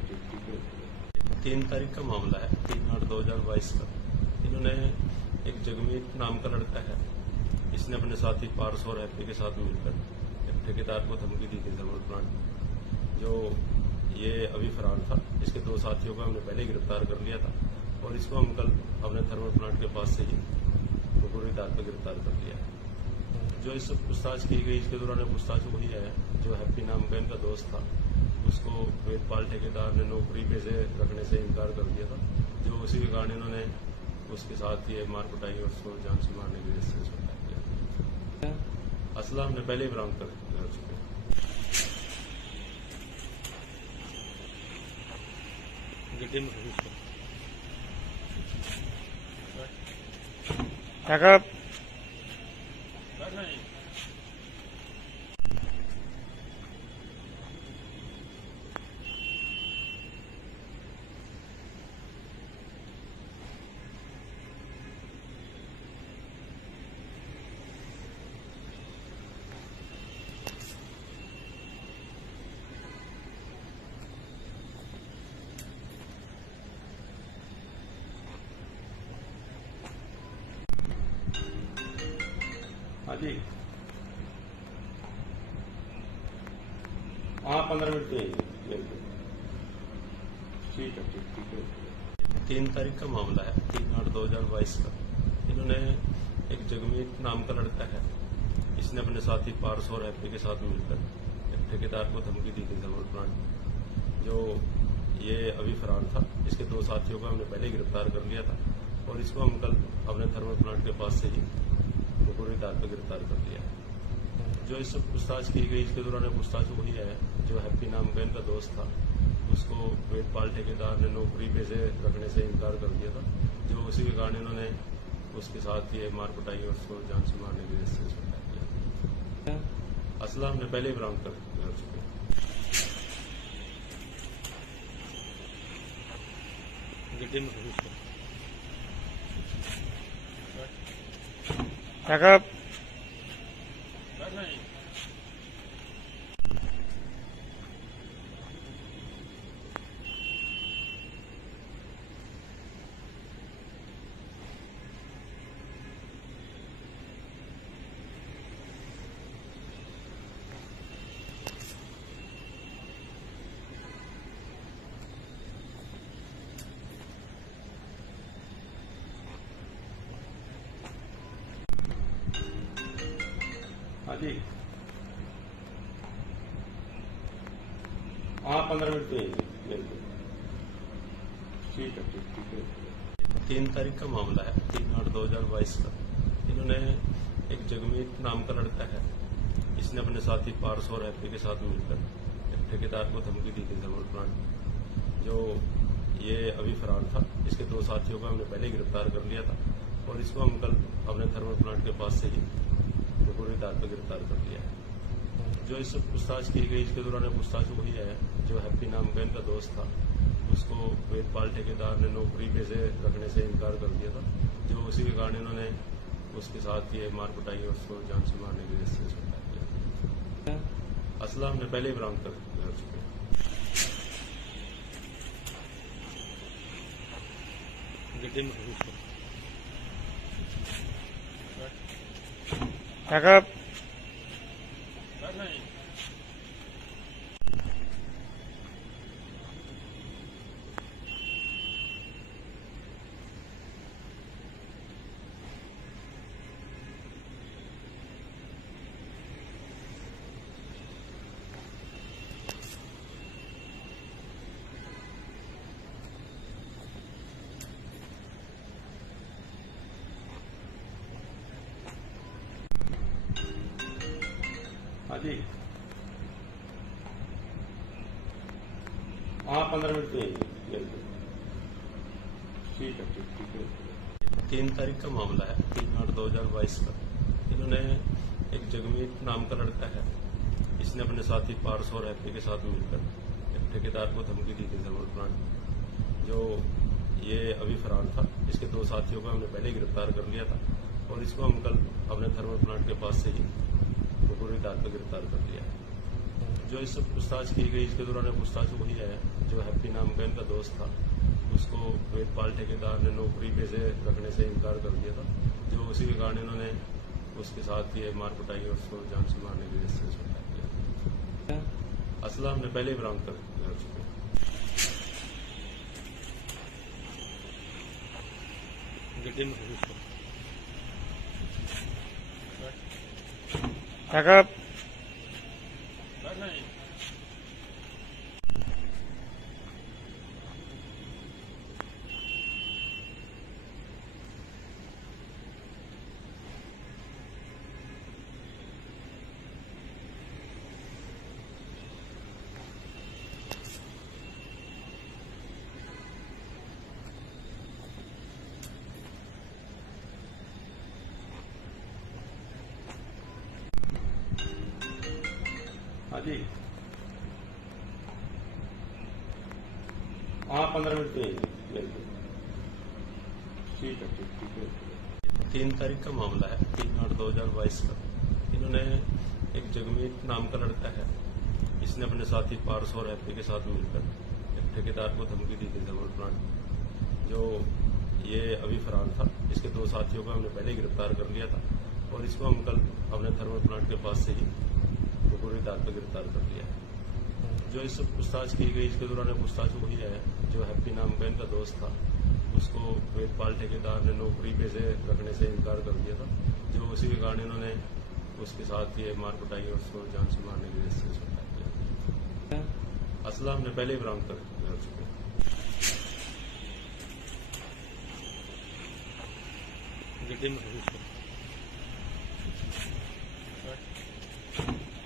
3 तारीख का मामला है, 3/8/2022 का। इन्होंने एक जगमीत नाम का लड़का है, इसने अपने साथी पारस और हैप्पी के साथ मिलकर एक ठेकेदार को धमकी दी थी थर्मल प्लांट में, जो ये अभी फरार था। इसके 2 साथियों को हमने पहले ही गिरफ्तार कर लिया था और इसको हम कल अपने थर्मल प्लांट के पास से ही पूरी दाल पर गिरफ्तार कर लिया है। जो इससे पूछताछ की गई, इसके दौरान पूछताछ वही है जो हैप्पी नाम का इनका दोस्त था, उसको वेदपाल ठेकेदार ने नौकरी पे से रखने से इनकार कर दिया था, जो उसी के कारण इन्होंने उसके साथ ये मार कुटाई और उसको जान से मारने की वजह से इसको अटैक किया। असला हमने पहले ही बरामद कर चुके हैं। काका हाँ जी, हाँ 15 मिनट तो बिल्कुल ठीक है। 3 तारीख का मामला है, 3/8/2022 का। इन्होंने एक जगमीत नाम का लड़का है, इसने अपने साथी पारस और हैप्पी के साथ मिलकर एक ठेकेदार को धमकी दी थी थर्मल प्लांट में, जो ये अभी फरार था। इसके 2 साथियों को हमने पहले ही गिरफ्तार कर लिया था और इसको हम कल अपने थर्मल प्लांट के पास से ही पूरी दाल पर गिरफ्तार कर लिया है। जो इससे पूछताछ की गई, इसके दौरान पूछताछ वही है जो हैप्पी नाम का इनका दोस्त था, उसको वेदपाल ठेकेदार ने नौकरी पे से रखने से इनकार कर दिया था, जो उसी के कारण इन्होंने उसके साथ ये मार कुटाई और उसको जान से मारने की वजह से इसको अटैक किया। असला हमने पहले ही बरामद कर चुके हैं। Pack up. हाँ जी, हाँ 15 मिनट तो यही बिल्कुल। ठीक है। 3 तारीख का मामला है, 3/8/2022 का। इन्होंने एक जगमीत नाम का लड़का है, इसने अपने साथी पारस और हैप्पी के साथ मिलकर एक ठेकेदार को धमकी दी थी थर्मल प्लांट में। जो ये अभी फरार था, इसके 2 साथियों को हमने पहले ही गिरफ्तार कर लिया था और इसको हम कल अपने थर्मल प्लांट के पास से ही पूरी तार पर गिरफ्तार कर लिया है। जो इससे पूछताछ की गई, इसके दौरान पूछताछ वही है जो हैप्पी नाम का इनका दोस्त था, उसको वेदपाल ठेकेदार ने नौकरी पे से रखने से इनकार कर दिया था। जो उसी के कारण इन्होंने उसके साथ ये मार कुटाई और उसको जान से मारने की वजह से इसको अटैक किया। असला हमने पहले ही बरामद कर चुके हैं। Pack up. हाँ जी, हाँ 15 मिनट तो यही बिल्कुल। ठीक है। 3 तारीख का मामला है, 3/8/2022 का। इन्होंने एक जगमीत नाम का लड़का है, इसने अपने साथी पारस और हैप्पी के साथ मिलकर एक ठेकेदार को धमकी दी थी थर्मल प्लांट में। जो ये अभी फरार था, इसके 2 साथियों को हमने पहले ही गिरफ्तार कर लिया था और इसको हम कल अपने थर्मल प्लांट के पास से ही पूरी तार पर गिरफ्तार कर लिया है। जो इससे पूछताछ की गई, इसके दौरान पूछताछ वही है जो हैप्पी नाम का इनका दोस्त था, उसको वेदपाल ठेकेदार ने नौकरी पे से रखने से इनकार कर दिया था। जो उसी के कारण इन्होंने उसके साथ ये मार कुटाई और उसको जान से मारने की वजह से इसको अटैक किया। असला हमने पहले ही बरामद कर चुके हैं। Pack up. हाँ जी, हाँ 15 मिनट तो यही बिल्कुल। ठीक है। 3 तारीख का मामला है, 3/8/2022 का। इन्होंने एक जगमीत नाम का लड़का है, इसने अपने साथी पारस और हैप्पी के साथ मिलकर एक ठेकेदार को धमकी दी थी थर्मल प्लांट में। जो ये अभी फरार था, इसके 2 साथियों को हमने पहले ही गिरफ्तार कर लिया था और इसको हम कल अपने थर्मल प्लांट के पास से ही पूरी तार पर गिरफ्तार कर लिया है। जो इससे पूछताछ की गई, इसके दौरान पूछताछ वही है जो हैप्पी नाम का इनका दोस्त था, उसको वेदपाल ठेकेदार ने नौकरी पे से रखने से इनकार कर दिया था। जो उसी के कारण इन्होंने उसके साथ ये मार कुटाई और उसको जान से मारने की वजह से इसको अटैक किया। असला हमने पहले ही बरामद कर चुके हैं।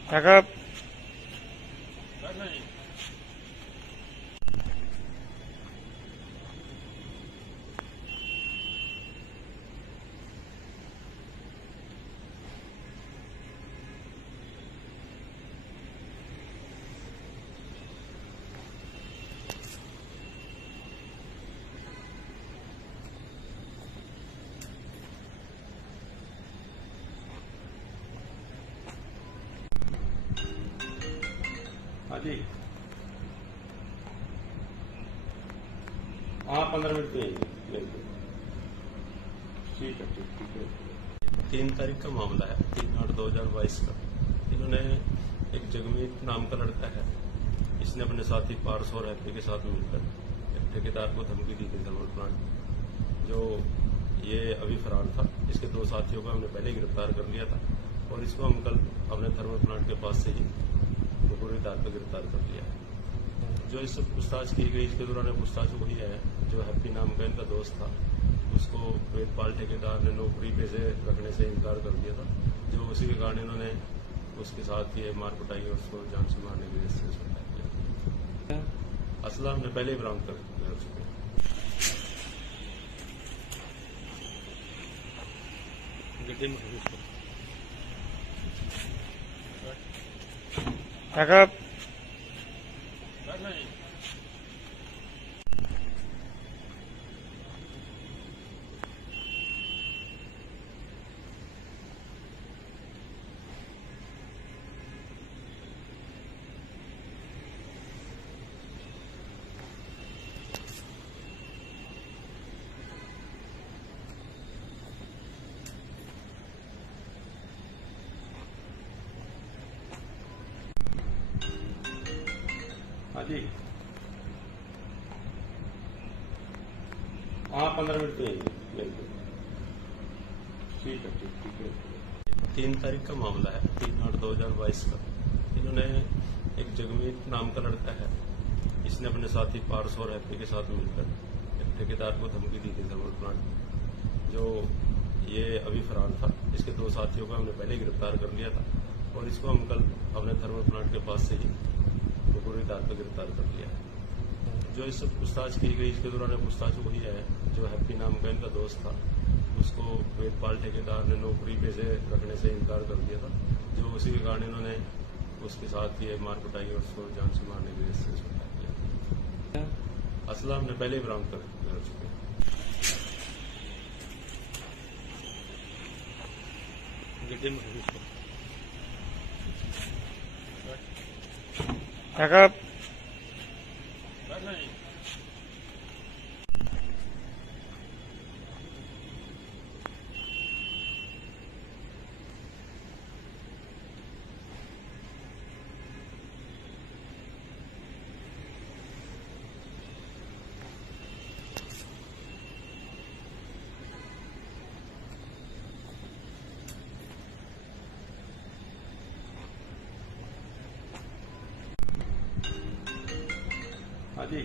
Pack up. हाँ जी, हाँ 15 मिनट में बिल्कुल। ठीक है, ठीक है। 3 तारीख का मामला है, 3/8/2022 का। इन्होंने एक जगमीत नाम का लड़का है, इसने अपने साथी पारस और हैप्पी के साथ मिलकर एक ठेकेदार को धमकी दी थी थर्मल प्लांट। जो ये अभी फरार था, इसके 2 साथियों को हमने पहले ही गिरफ्तार कर लिया था और इसको हम कल अपने थर्मल प्लांट के पास से ही पूरी तार पर गिरफ्तार कर लिया है। जो इससे पूछताछ की गई, इसके दौरान पूछताछ वही है जो हैप्पी नाम का इनका दोस्त था, उसको वेदपाल ठेकेदार ने नौकरी पे से रखने से इनकार कर दिया था। जो उसी के कारण इन्होंने उसके साथ ये मार कुटाई और उसको जान से मारने के लिए इससे किया। असला हमने पहले ही बरामद कर चुके हैं। काका हाँ जी, हाँ 15 मिनट में बिल्कुल। ठीक है, ठीक है। 3 तारीख का मामला है, 3/8/2022 का। इन्होंने एक जगमीत नाम का लड़का है, इसने अपने साथी पारस और हैप्पी के साथ मिलकर एक ठेकेदार को धमकी दी थी थर्मल प्लांट। जो ये अभी फरार था, इसके 2 साथियों को हमने पहले ही गिरफ्तार कर लिया था और इसको हम कल अपने थर्मल प्लांट के पास से ही पूरी तार पर गिरफ्तार कर लिया है। जो इससे पूछताछ की गई, इसके दौरान पूछताछ वही है जो हैप्पी नाम का इनका दोस्त था, उसको वेदपाल ठेकेदार ने नौकरी पे से रखने से इनकार कर दिया था। जो उसी के कारण इन्होंने उसके साथ ये मार कुटाई और उसको जान से मारने के लिए इससे किया। असला हमने पहले ही बरामद कर चुके हैं। काका हाँ जी,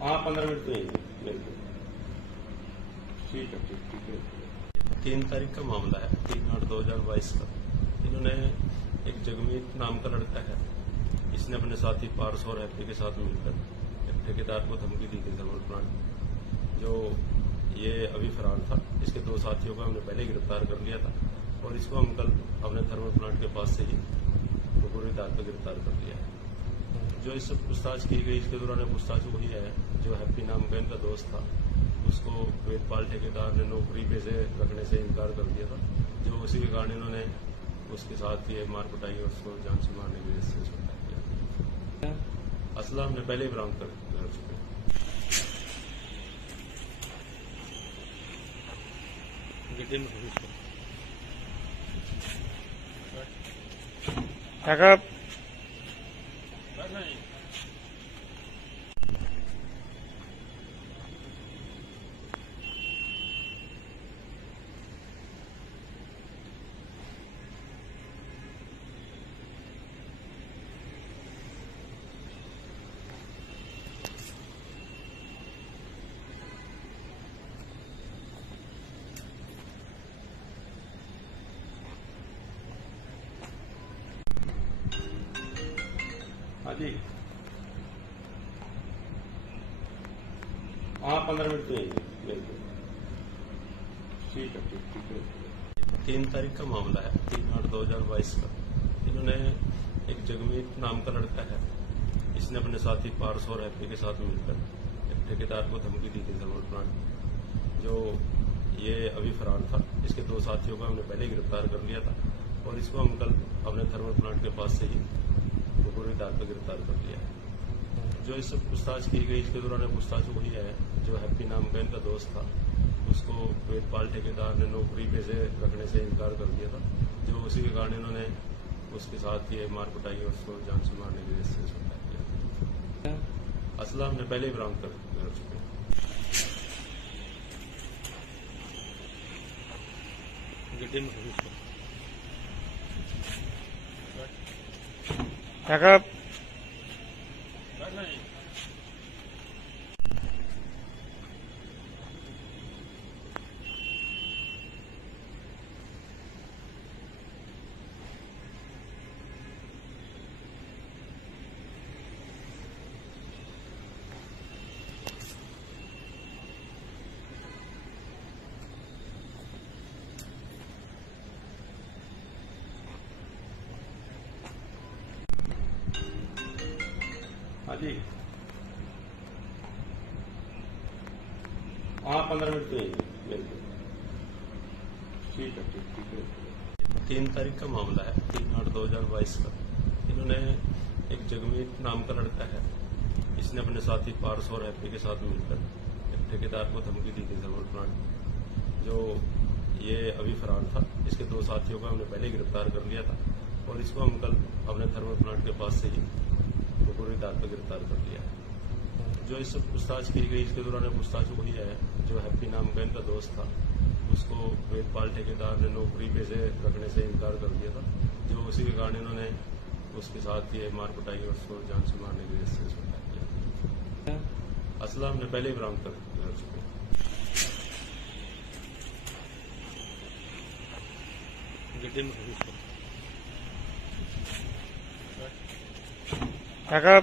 हाँ 15 मिनट में बिल्कुल। ठीक है, ठीक है। 3 तारीख का मामला है, 3/8/2022 का। इन्होंने एक जगमीत नाम का लड़का है, इसने अपने साथी पारस और हैप्पी के साथ मिलकर एक ठेकेदार को धमकी दी थी थर्मल प्लांट। जो ये अभी फरार था, इसके 2 साथियों को हमने पहले ही गिरफ्तार कर लिया था और इसको हम कल अपने थर्मल प्लांट के पास से ही पूरी तार पर गिरफ्तार कर लिया है। जो इससे पूछताछ की गई, इसके दौरान पूछताछ वही है जो हैप्पी नाम का इनका दोस्त था, उसको वेदपाल ठेकेदार ने नौकरी पे से रखने से इनकार कर दिया था। जो उसी के कारण इन्होंने उसके साथ ये मार कुटाई और उसको जान से मारने के लिए इससे किया। असला हमने पहले ही बरामद कर चुके हैं। काका हाँ जी, हाँ 15 मिनट में बिल्कुल। ठीक है, ठीक है। 3 तारीख का मामला है, 3/8/2022 का। इन्होंने एक जगमीत नाम का लड़का है, इसने अपने साथी पारस और हैप्पी के साथ मिलकर एक ठेकेदार को धमकी दी थी थर्मल प्लांट। जो ये अभी फरार था, इसके 2 साथियों को हमने पहले ही गिरफ्तार कर लिया था और इसको हम कल अपने थर्मल प्लांट के पास से ही मुखबिर के आधार पर गिरफ्तार कर लिया है। जो इससे पूछताछ की गई, इसके दौरान पूछताछ वही है जो हैप्पी नाम का इनका दोस्त था, उसको वेदपाल ठेकेदार ने नौकरी पे से रखने से इनकार कर दिया था, जो उसी के कारण इन्होंने उसके साथ ये मार कुटाई और उसको जान से मारने की वजह से इसको अटैक किया। असला हमने पहले ही बरामद कर चुके हैं। काका हाँ जी, हाँ 15 मिनट में बिल्कुल ठीक है। 3 तारीख का मामला है, 3/8/2022 का। इन्होंने एक जगमीत नाम का लड़का है, इसने अपने साथी पारस और हैप्पी के साथ मिलकर एक ठेकेदार को धमकी दी थी थर्मल प्लांट, जो ये अभी फरार था। इसके 2 साथियों को हमने पहले गिरफ्तार कर लिया था और इसको हम कल अपने थर्मल प्लांट के पास से ही मुखबिर के आधार पर गिरफ्तार कर लिया है। जो इससे पूछताछ की गई, इसके दौरान पूछताछ वही है जो हैप्पी नाम का इनका दोस्त था, उसको वेदपाल ठेकेदार ने नौकरी पे से रखने से इनकार कर दिया था, जो उसी के कारण इन्होंने उसके साथ ये मार कुटाई और उसको जान से मारने की वजह से इसको अटैक किया। असला हमने पहले ही बरामद कर चुके हैं। काका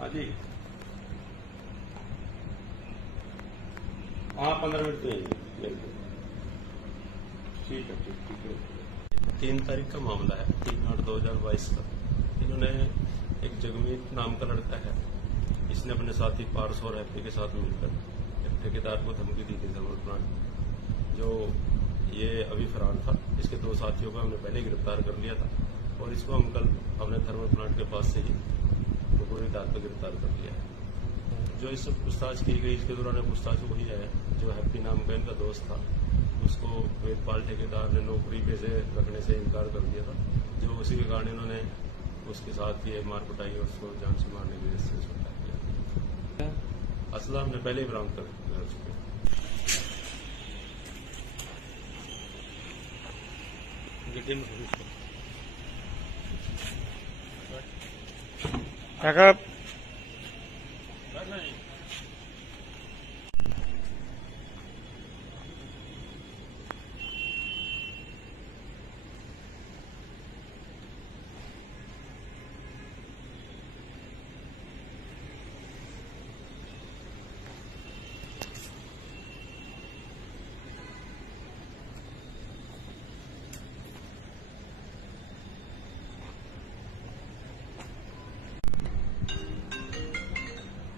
हाँ जी, हाँ 15 मिनट में बिल्कुल ठीक है। 3 तारीख का मामला है, 3/8/2022 का। इन्होंने एक जगमीत नाम का लड़का है, इसने अपने साथी पारस और हैप्पी के साथ मिलकर एक ठेकेदार को धमकी दी थी थर्मल प्लांट, जो ये अभी फरार था। इसके 2 साथियों को हमने पहले गिरफ्तार कर लिया था और इसको हम कल अपने थर्मल प्लांट के पास से ही मुखबिर के आधार पर गिरफ्तार कर लिया है। जो इससे पूछताछ की गई, इसके दौरान पूछताछ वही है जो हैप्पी नाम का इनका दोस्त था, उसको वेदपाल ठेकेदार ने नौकरी पे से रखने से इनकार कर दिया था, जो उसी के कारण इन्होंने उसके साथ ये मार कुटाई और उसको जान से मारने की वजह से इसको अटैक किया। असला हमने पहले ही बरामद कर चुके हैं। काका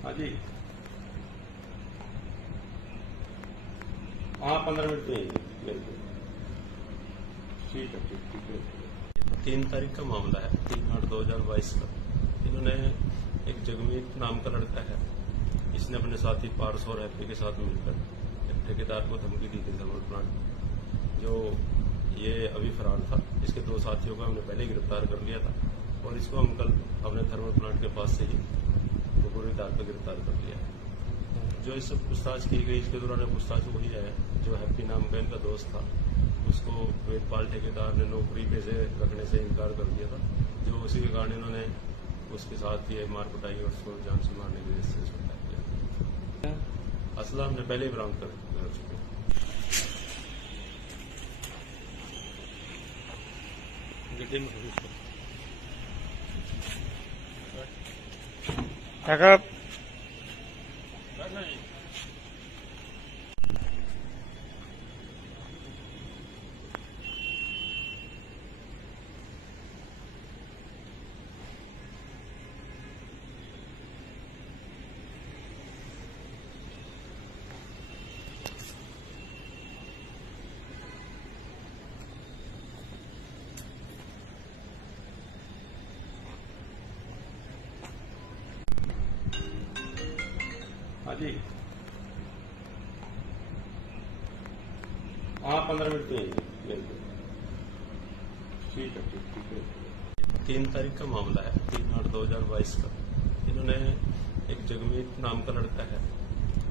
हाँ जी, हाँ 15 मिनट में बिल्कुल ठीक है। 3 तारीख का मामला है, 3/8/2022 का। इन्होंने एक जगमीत नाम का लड़का है, इसने अपने साथी पारस और हैप्पी के साथ मिलकर एक ठेकेदार को धमकी दी थी थर्मल प्लांट, जो ये अभी फरार था। इसके 2 साथियों को हमने पहले गिरफ्तार कर लिया था और इसको हम कल अपने थर्मल प्लांट के पास से ही मुखबिर के आधार पर गिरफ्तार कर लिया है। जो इससे पूछताछ की गई, इसके दौरान पूछताछ वही है जो हैप्पी नाम का इनका दोस्त था, उसको वेदपाल ठेकेदार ने नौकरी पे से रखने से इनकार कर दिया था, जो उसी के कारण इन्होंने उसके साथ ये मार कुटाई और उसको जान से मारने की वजह से इसको अटैक किया। असला हमने पहले ही बरामद कर चुके हैं। काका हाँ जी, हाँ 15 मिनट तो यही ठीक है, ठीक है। 3 तारीख का मामला है, 3/8/2022 का। इन्होंने एक जगमीत नाम का लड़का है,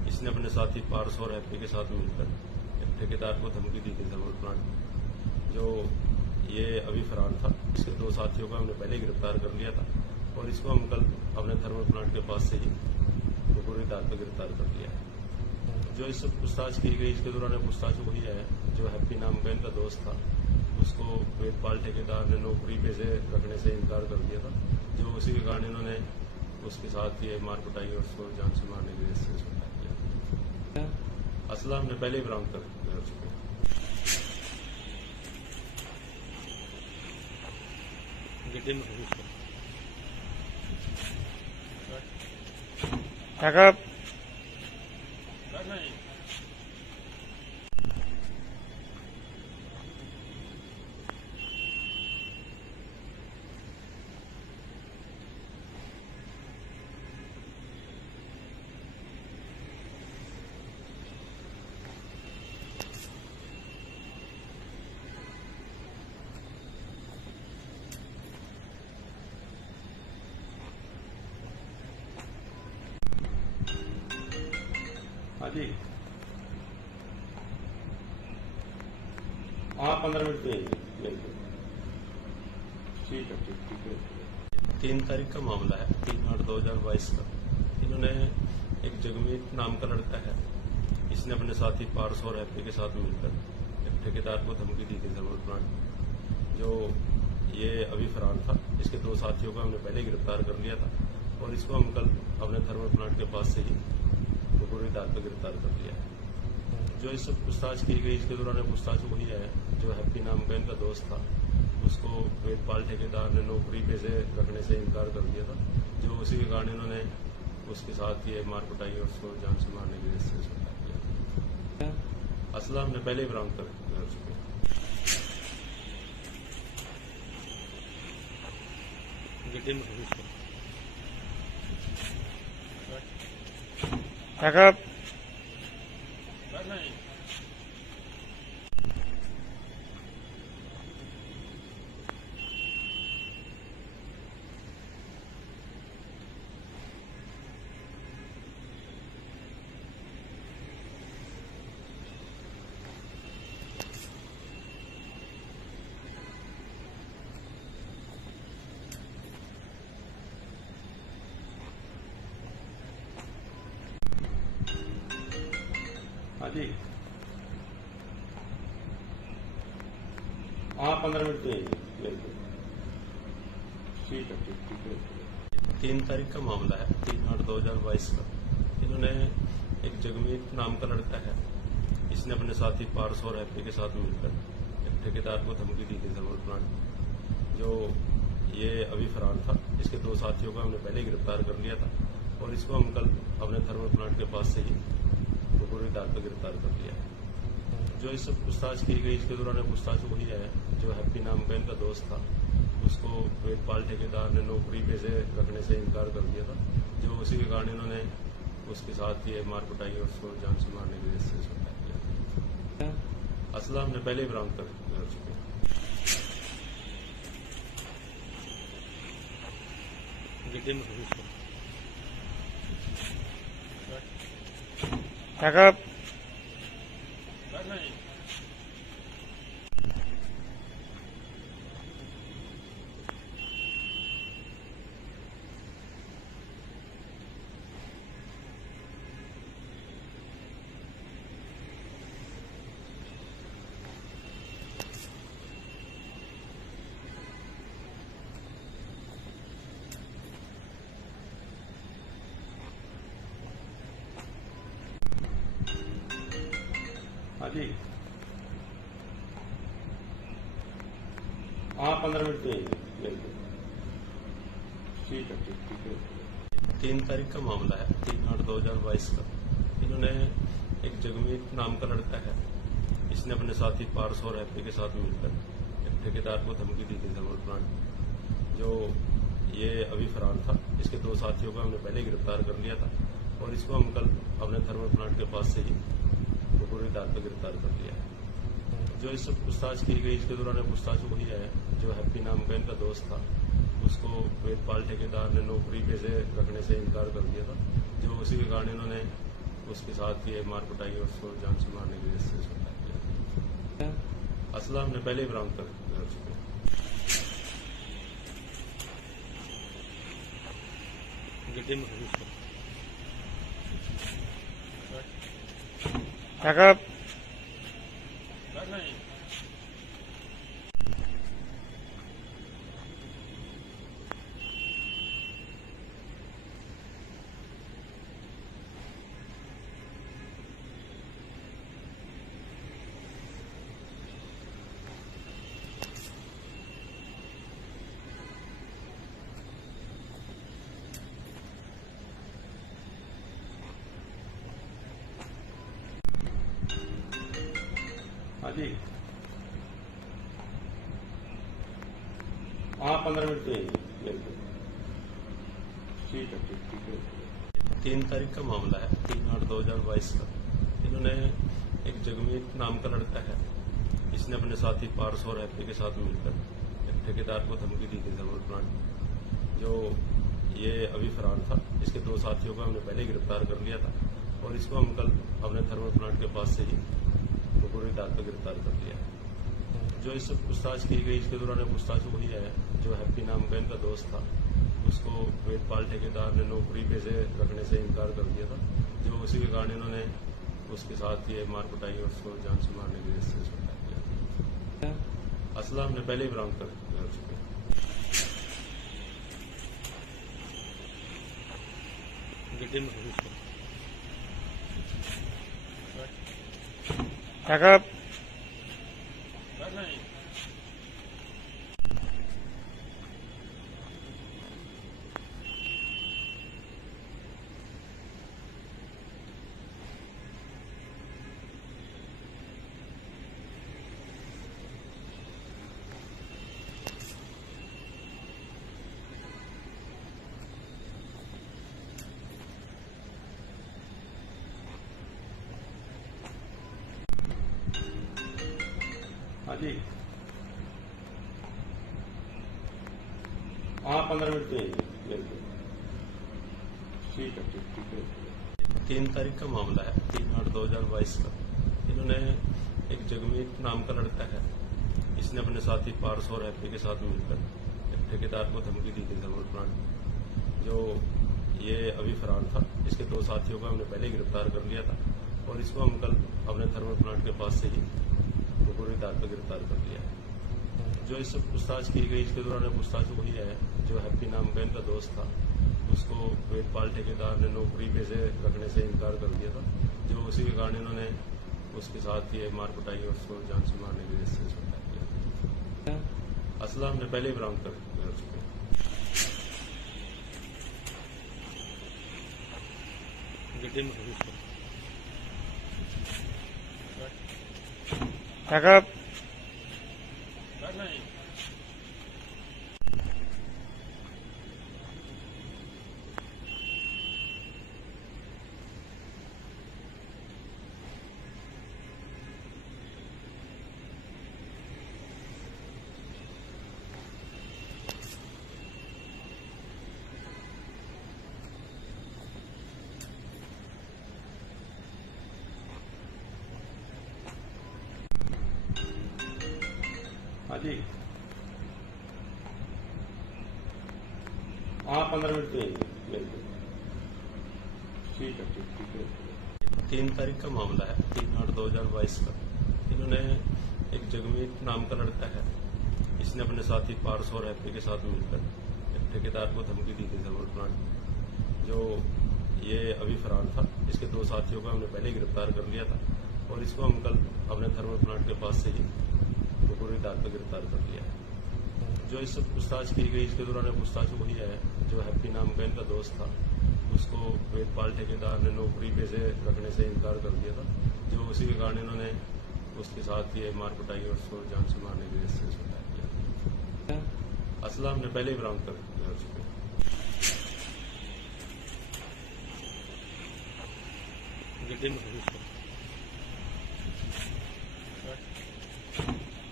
इसने अपने साथी पारस और हैप्पी के साथ मिलकर एक ठेकेदार को धमकी दी थी थर्मल प्लांट में। जो ये अभी फरार था, इसके 2 साथियों को हमने पहले गिरफ्तार कर लिया था और इसको हम कल अपने थर्मल प्लांट के पास से ही पूरी दाल पर गिरफ्तार कर लिया है। जो इससे पूछताछ की गई, इसके दौरान पूछताछ वही है जो हैप्पी नाम का इनका दोस्त था, उसको वेदपाल ठेकेदार ने नौकरी पे से रखने से इनकार कर दिया था। जो उसी के कारण इन्होंने उसके साथ ये मार कुटाई और उसको जान से मारने के लिए इससे किया। असला हमने पहले ही बरामद कर चुके हैं। काका हाँ जी, हाँ 15 मिनट तो यही ठीक है, ठीक है। 3 तारीख का मामला है, 3/8/2022 का। इन्होंने एक जगमीत नाम का लड़का है, इसने अपने साथी पारस और हैप्पी के साथ मिलकर एक ठेकेदार को धमकी दी थी थर्मल प्लांट में। जो ये अभी फरार था, इसके 2 साथियों को हमने पहले गिरफ्तार कर लिया था और इसको हम कल अपने थर्मल प्लांट के पास से ही पूरी दाल पर गिरफ्तार कर लिया है। जो इससे पूछताछ की गई, इसके दौरान पूछताछ वही है जो हैप्पी नाम का इनका दोस्त था, उसको वेदपाल ठेकेदार ने नौकरी पे से रखने से इनकार कर दिया था। जो उसी के कारण इन्होंने उसके साथ ये मार कुटाई और उसको जान से मारने के लिए इससे किया। असला हमने पहले ही बरामद कर चुके हैं। काका हाँ जी, हाँ 15 मिनट तो यही ठीक है, ठीक है। 3 तारीख का मामला है, 3/8/2022 का। इन्होंने एक जगमीत नाम का लड़का है, इसने अपने साथी पारस और हैप्पी के साथ मिलकर एक ठेकेदार को धमकी दी थी थर्मल प्लांट में। जो ये अभी फरार था, इसके 2 साथियों को हमने पहले गिरफ्तार कर लिया था और इसको हम कल अपने थर्मल प्लांट के पास से ही पूरी दाल पर गिरफ्तार कर लिया है। जो इससे पूछताछ की गई, इसके दौरान पूछताछ वही है जो हैप्पी नाम का इनका दोस्त था, उसको वेदपाल ठेकेदार ने नौकरी पे से रखने से इनकार कर दिया था। जो उसी के कारण इन्होंने उसके साथ ये मार कुटाई और उसको जान से मारने के लिए इससे किया। असला हमने पहले ही बरामद कर चुके हैं। काका हाँ जी, हाँ 15 मिनट में बिल्कुल। ठीक है। 3 तारीख का मामला है, 3/8/2022 का। इन्होंने एक जगमीत नाम का लड़का है, इसने अपने साथी पारस और हैप्पी के साथ मिलकर एक ठेकेदार को धमकी दी थी थर्मल प्लांट। जो ये अभी फरार था, इसके 2 साथियों को हमने पहले गिरफ्तार कर लिया था और इसको हम कल अपने थर्मल प्लांट के पास से ही पूरी दार पर गिरफ्तार कर लिया है। जो इससे पूछताछ की गई, इसके दौरान पूछताछ वही है जो हैप्पी नाम का इनका दोस्त था, उसको वेदपाल ठेकेदार ने नौकरी पे से रखने से इनकार कर दिया था। जो उसी के कारण इन्होंने उसके साथ ये मार कुटाई और उसको जान से मारने के लिए इससे सुधार किया। असला हमने पहले ही बरामद कर चुके हैं। काका हाँ जी, हाँ 15 मिनट में बिल्कुल। ठीक है। 3 तारीख का मामला है, 3/8/2022 का। इन्होंने एक जगमीत नाम का लड़का है, इसने अपने साथी पारस और हैप्पी के साथ मिलकर एक ठेकेदार को धमकी दी थी थर्मल प्लांट। जो ये अभी फरार था, इसके 2 साथियों को हमने पहले गिरफ्तार कर लिया था और इसको हम कल अपने थर्मल प्लांट के पास से ही पूरी दार पर गिरफ्तार कर लिया है। जो इससे पूछताछ की गई, इसके दौरान पूछताछ वही है जो हैप्पी नाम का इनका दोस्त था, उसको वेदपाल ठेकेदार ने नौकरी पे से रखने से इनकार कर दिया था। जो उसी के कारण इन्होंने उसके साथ ये मार कुटाई और उसको जान से मारने के लिए इससे सुधार किया। असला हमने पहले ही बरामद कर चुके हैं। काका हाँ जी, हाँ 15 मिनट में बिल्कुल। ठीक है। 3 तारीख का मामला है, 3/8/2022 का। इन्होंने एक जगमीत नाम का लड़का है, इसने अपने साथी पारस और हैप्पी के साथ मिलकर एक ठेकेदार को धमकी दी थी थर्मल प्लांट। जो ये अभी फरार था, इसके 2 साथियों को हमने पहले ही गिरफ्तार कर लिया था और इसको हम कल अपने थर्मल प्लांट के पास से ही पूरी दार पर गिरफ्तार कर लिया है। जो इससे पूछताछ की गई, इसके दौरान पूछताछ वही है जो हैप्पी नाम का इनका दोस्त था, उसको वेदपाल ठेकेदार ने नौकरी पे से रखने से इनकार कर दिया था। जो उसी के कारण इन्होंने उसके साथ ये मार कुटाई और उसको जान से मारने के लिए इससे सुधार किया। असला हमने पहले ही बरामद कर चुके हैं। काका हाँ जी, हाँ 15 मिनट में बिल्कुल। ठीक है। 3 तारीख का मामला है, 3/8/2022 का। इन्होंने एक जगमीत नाम का लड़का है, इसने अपने साथी पारस और हैप्पी के साथ मिलकर एक ठेकेदार को धमकी दी थी थर्मल प्लांट। जो ये अभी फरार था, इसके 2 साथियों को हमने पहले ही गिरफ्तार कर लिया था और इसको हम कल अपने थर्मल प्लांट के पास से ही पूरी दार पर गिरफ्तार कर लिया है। जो इससे पूछताछ की गई, इसके दौरान पूछताछ वही है जो हैप्पी नाम का इनका दोस्त था, उसको वेदपाल ठेकेदार ने नौकरी पे से रखने से इनकार कर दिया था, जो उसी के कारण इन्होंने उसके साथ ये मार कुटाई और उसको जान से मारने के लिए सुसाइड किया। असला हमने पहले ही बरामद कर चुके।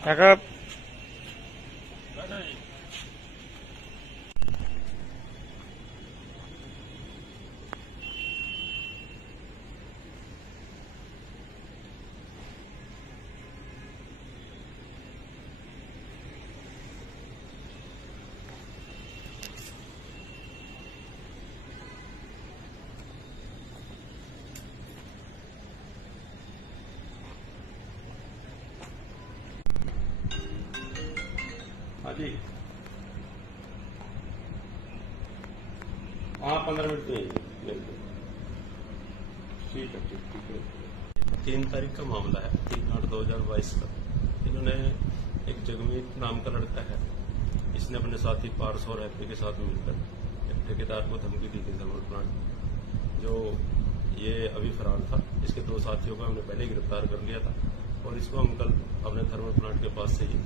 কাকা हाँ जी, हाँ 15 मिनट में बिल्कुल ठीक है, ठीक है। 3 तारीख का मामला है, 3/8/2022 का। इन्होंने एक जगमीत नाम का लड़का है, इसने अपने साथी पारस और हैप्पी के साथ मिलकर एक ठेकेदार को धमकी दी थी थर्मल प्लांट, जो ये अभी फरार था। इसके 2 साथियों को हमने पहले गिरफ्तार कर लिया था और इसको हम कल अपने थर्मल प्लांट के पास से ही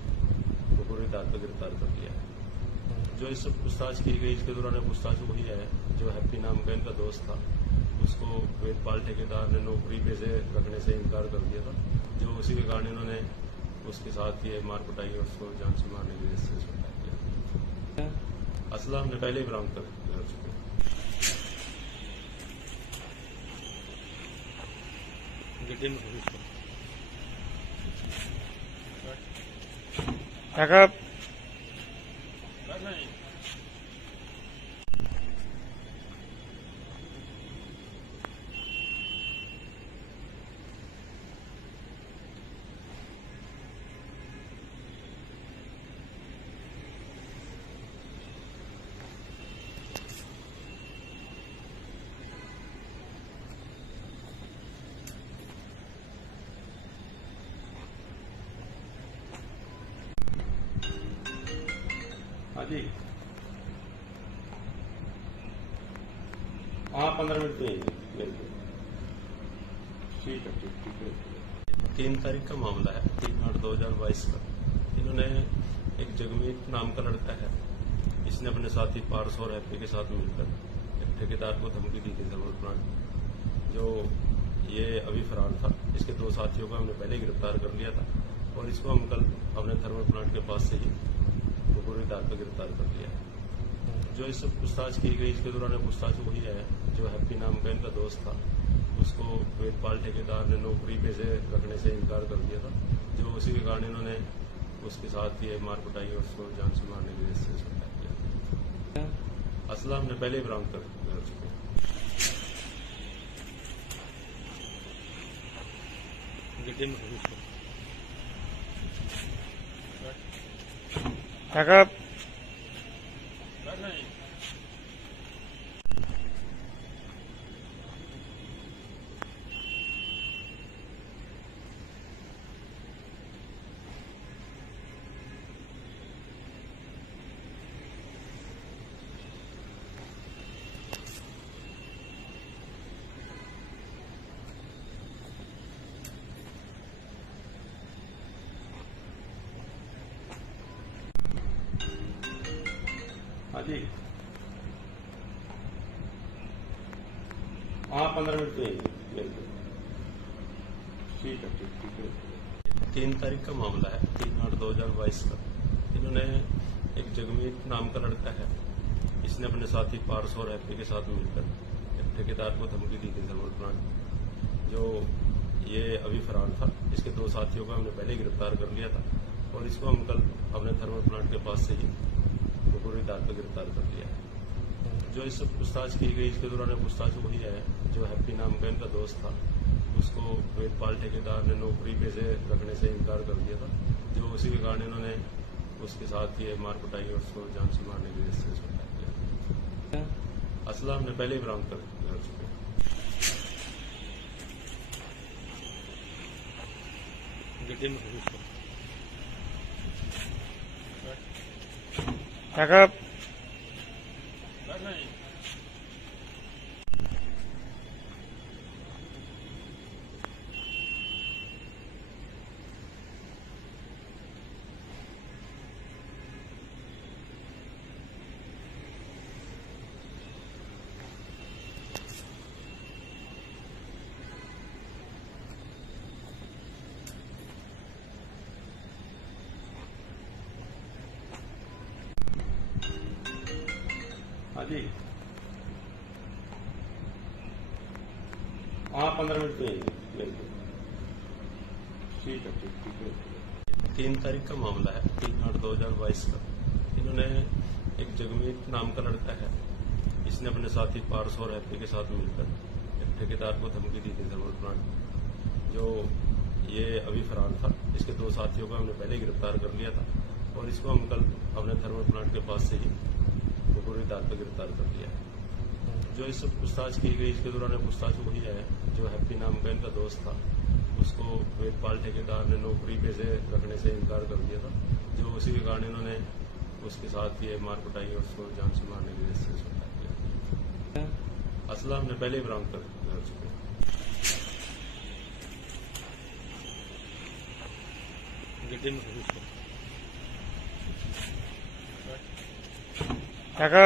पूरी दार पर गिरफ्तार कर लिया है। जो इससे पूछताछ की गई, इसके दौरान पूछताछ वही है जो हैप्पी नाम का इनका दोस्त था, उसको वेदपाल ठेकेदार ने नौकरी पे से रखने से इनकार कर दिया था, जो उसी के कारण इन्होंने उसके साथ ये मार कुटाई और उसको जान से मारने के लिए सुसाइड किया। असला हमने पहले ही बरामद कर चुके। কাকা हाँ जी, हाँ 15 मिनट में बिल्कुल ठीक है, ठीक है। 3 तारीख का मामला है, 3/8/2022 का। इन्होंने एक जगमीत नाम का लड़का है, इसने अपने साथी पारस और हैप्पी के साथ मिलकर एक ठेकेदार को धमकी दी थी थर्मल प्लांट, जो ये अभी फरार था। इसके 2 साथियों को हमने पहले गिरफ्तार कर लिया था और इसको हम कल अपने थर्मल प्लांट के पास से ही पूरी दार पर गिरफ्तार कर लिया है। जो इससे पूछताछ की गई, इसके दौरान पूछताछ वही है जो हैप्पी नाम का इनका दोस्त था, उसको वेदपाल ठेकेदार ने नौकरी पे से रखने से इनकार कर दिया था, जो उसी के कारण इन्होंने उसके साथ ये मार कुटाई और उसको जान से मारने के लिए सुसाइड किया। असला हमने पहले ही बरामद कर चुके। কাকা हाँ जी, हाँ 15 मिनट में बिल्कुल ठीक है, ठीक है। 3 तारीख का मामला है, 3/8/2022 का। इन्होंने एक जगमीत नाम का लड़का है, इसने अपने साथी पारस और हैप्पी के साथ मिलकर एक ठेकेदार को धमकी दी थी थर्मल प्लांट, जो ये अभी फरार था। इसके 2 साथियों को हमने पहले गिरफ्तार कर लिया था और इसको हम कल अपने थर्मल प्लांट के पास से ही पूरी दार पर गिरफ्तार कर लिया है। जो इससे पूछताछ की गई, इसके दौरान पूछताछ वही है जो हैप्पी नाम का इनका दोस्त था, उसको वेदपाल ठेकेदार ने नौकरी पे से रखने से इनकार कर दिया था, जो उसी के कारण इन्होंने उसके साथ ये मार कुटाई और उसको जान से मारने के लिए सुसाइड किया। असला हमने पहले ही बरामद कर चुके। काका हाँ जी, हाँ 15 मिनट में बिल्कुल ठीक है। 3 तारीख का मामला है, 3/8/2022 का। इन्होंने एक जगमीत नाम का लड़का है, इसने अपने साथी पारस और हैप्पी के साथ मिलकर एक ठेकेदार को धमकी दी थी थर्मल प्लांट में। जो ये अभी फरार था, इसके 2 साथियों को हमने पहले गिरफ्तार कर लिया था और इसको हम कल अपने थर्मल प्लांट के पास से ही पूरी दाद पर गिरफ्तार कर लिया है। जो इससे पूछताछ की गई, इसके दौरान पूछताछ वही है जो हैप्पी नाम का इनका दोस्त था, उसको वेदपाल ठेकेदार ने नौकरी पे से रखने से इनकार कर दिया था। जो उसी के कारण इन्होंने उसके साथ ये मार कुटाई और उसको जान से मारने की वजह से उसको अटैक किया। असला हमने पहले ही बरामद कर चुके हैं। काका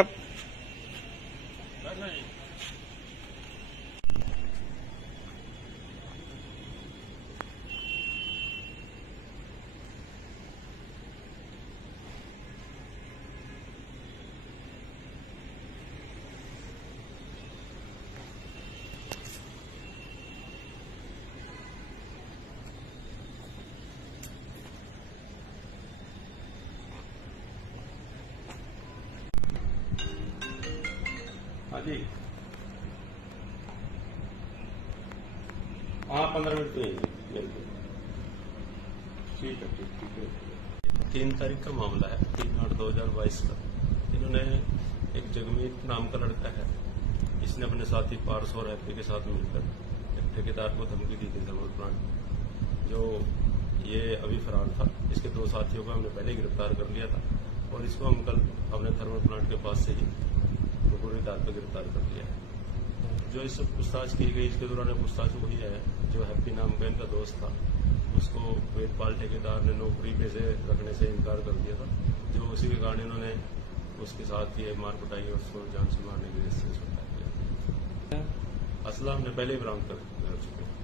हाँ जी, हाँ 15 मिनट में बिल्कुल ठीक है। 3 तारीख का मामला है, 3/8/2022 का। इन्होंने एक जगमीत नाम का लड़का है, इसने अपने साथी पारस और हैप्पी के साथ मिलकर एक ठेकेदार को धमकी दी थी थर्मल प्लांट में। जो ये अभी फरार था, इसके 2 साथियों को हमने पहले गिरफ्तार कर लिया था और इसको हम कल अपने थर्मल प्लांट के पास से ही पूरी दाद पर गिरफ्तार कर लिया है। जो इससे पूछताछ की गई, इसके दौरान पूछताछ वही है जो हैप्पी नाम का इनका दोस्त था, उसको वेदपाल ठेकेदार ने नौकरी पे से रखने से इनकार कर दिया था। जो उसी के कारण इन्होंने उसके साथ ये मार कुटाई और उसको जान से मारने की वजह से उसको अटैक किया। असला हमने पहले ही बरामद कर चुके हैं।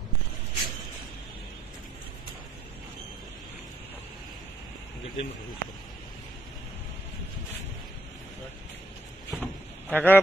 काका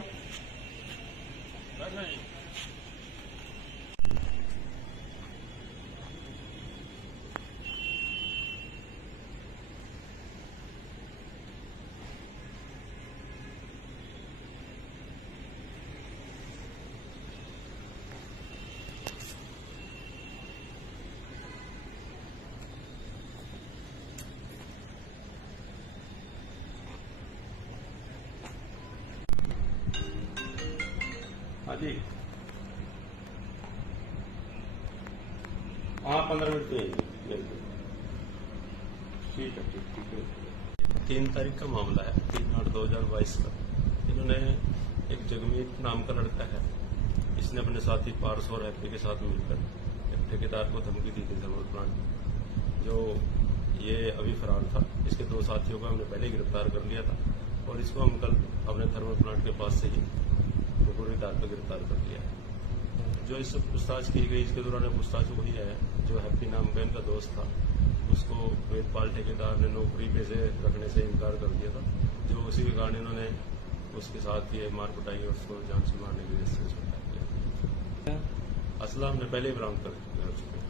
हाँ जी, हाँ 15 मिनट में बिल्कुल ठीक है। 3 तारीख का मामला है, 3/8/2022 का। इन्होंने एक जगमीत नाम का लड़का है, इसने अपने साथी पारस और हैप्पी के साथ मिलकर एक ठेकेदार को धमकी दी थी थर्मल प्लांट में। जो ये अभी फरार था, इसके 2 साथियों को हमने पहले ही गिरफ्तार कर लिया था और इसको हम कल अपने थर्मल प्लांट के पास से ही पूरी दाद पर गिरफ्तार कर लिया है। जो इससे पूछताछ की गई, इसके दौरान पूछताछ वही है जो हैप्पी नाम का इनका दोस्त था, उसको वेदपाल ठेकेदार ने नौकरी पे से रखने से इनकार कर दिया था। जो उसी के कारण इन्होंने उसके साथ ये मार कुटाई और उसको जान से मारने की वजह से उसको अटैक किया। असला हमने पहले ही बरामद कर चुके हैं।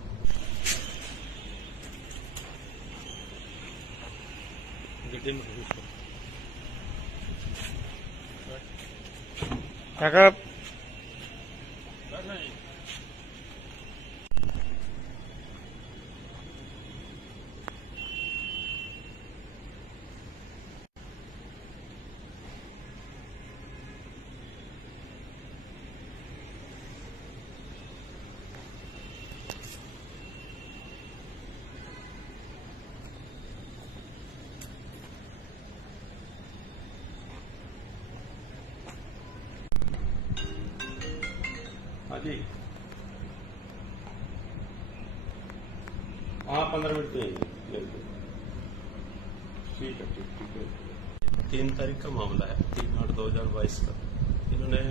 काका 15 मिनट तो यहीं मिलते। ठीक है। 3 तारीख का मामला है, 3/8/2022 का। इन्होंने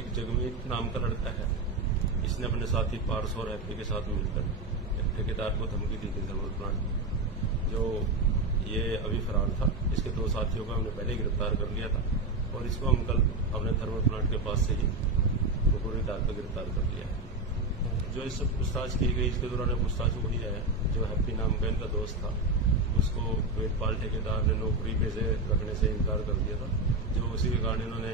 एक जगमीत नाम का लड़का है, इसने अपने साथी पारस और हैप्पी के साथ मिलकर एक ठेकेदार को धमकी दी थी थर्मल प्लांट में। जो ये अभी फरार था, इसके 2 साथियों को हमने पहले गिरफ्तार कर लिया था और इसको हम कल अपने थर्मल प्लांट के पास से ही पूरी तार पर गिरफ्तार कर लिया है। जो इससे पूछताछ की गई, इसके दौरान पूछताछ वही है जो हैप्पी नाम का इनका दोस्त था, उसको वेदपाल ठेकेदार ने नौकरी पे से रखने से इनकार कर दिया था। जो उसी के कारण इन्होंने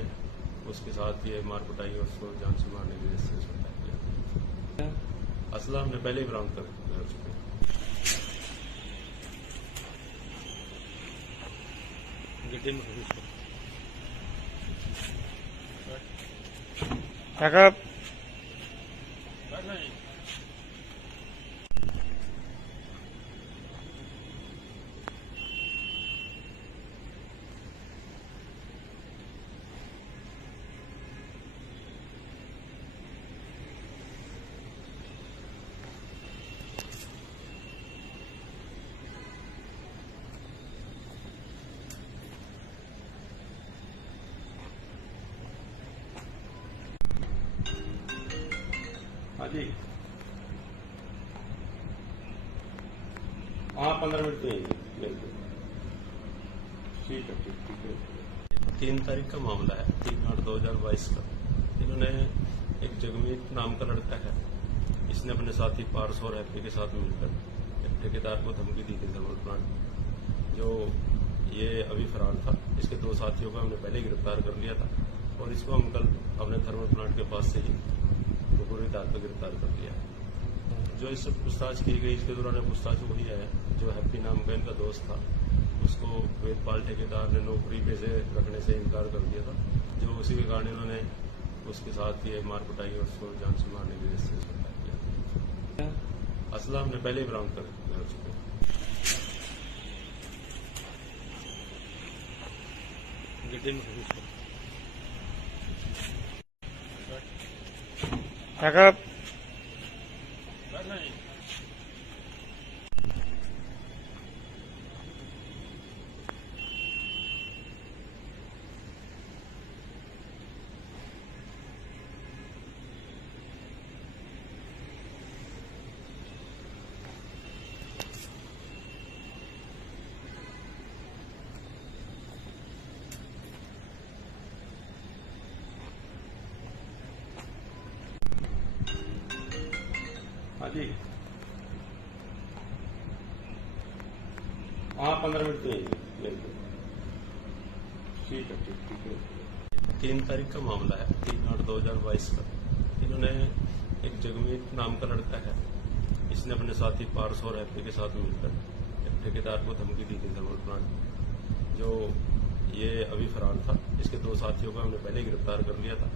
उसके साथ ये मार कुटाई और उसको जान से मारने की वजह से उसको अटैक किया। असला हमने पहले ही बरामद कर चुके हैं। काका हाँ जी, हाँ 15 मिनट तो यहीं मिलते। ठीक है। 3 तारीख का मामला है, 3/8/2022 का। इन्होंने एक जगमीत नाम का लड़का है, इसने अपने साथी पारस और हैप्पी के साथ मिलकर एक ठेकेदार को धमकी दी थी थर्मल प्लांट में। जो ये अभी फरार था, इसके 2 साथियों को हमने पहले गिरफ्तार कर लिया था और इसको हम कल अपने थर्मल प्लांट के पास से ही पूरी तार पर गिरफ्तार कर लिया है। जो इससे पूछताछ की गई, इसके दौरान पूछताछ वही है जो हैप्पी नाम का इनका दोस्त था, उसको वेदपाल ठेकेदार ने नौकरी पे से रखने से इनकार कर दिया था। जो उसी के कारण इन्होंने उसके साथ ये मार कुटाई और उसको जान से मारने की वजह से उसको अटैक किया। असला हमने पहले ही बरामद कर चुके हैं। काका हाँ जी, हाँ 15 मिनट तो यहीं मिलते। ठीक है। 3 तारीख का मामला है, 3/8/2022 का। इन्होंने एक जगमीत नाम का लड़का है, इसने अपने साथी पारस और हैप्पी के साथ मिलकर एक ठेकेदार को धमकी दी थी थर्मल प्लांट में। जो ये अभी फरार था, इसके 2 साथियों को हमने पहले गिरफ्तार कर लिया था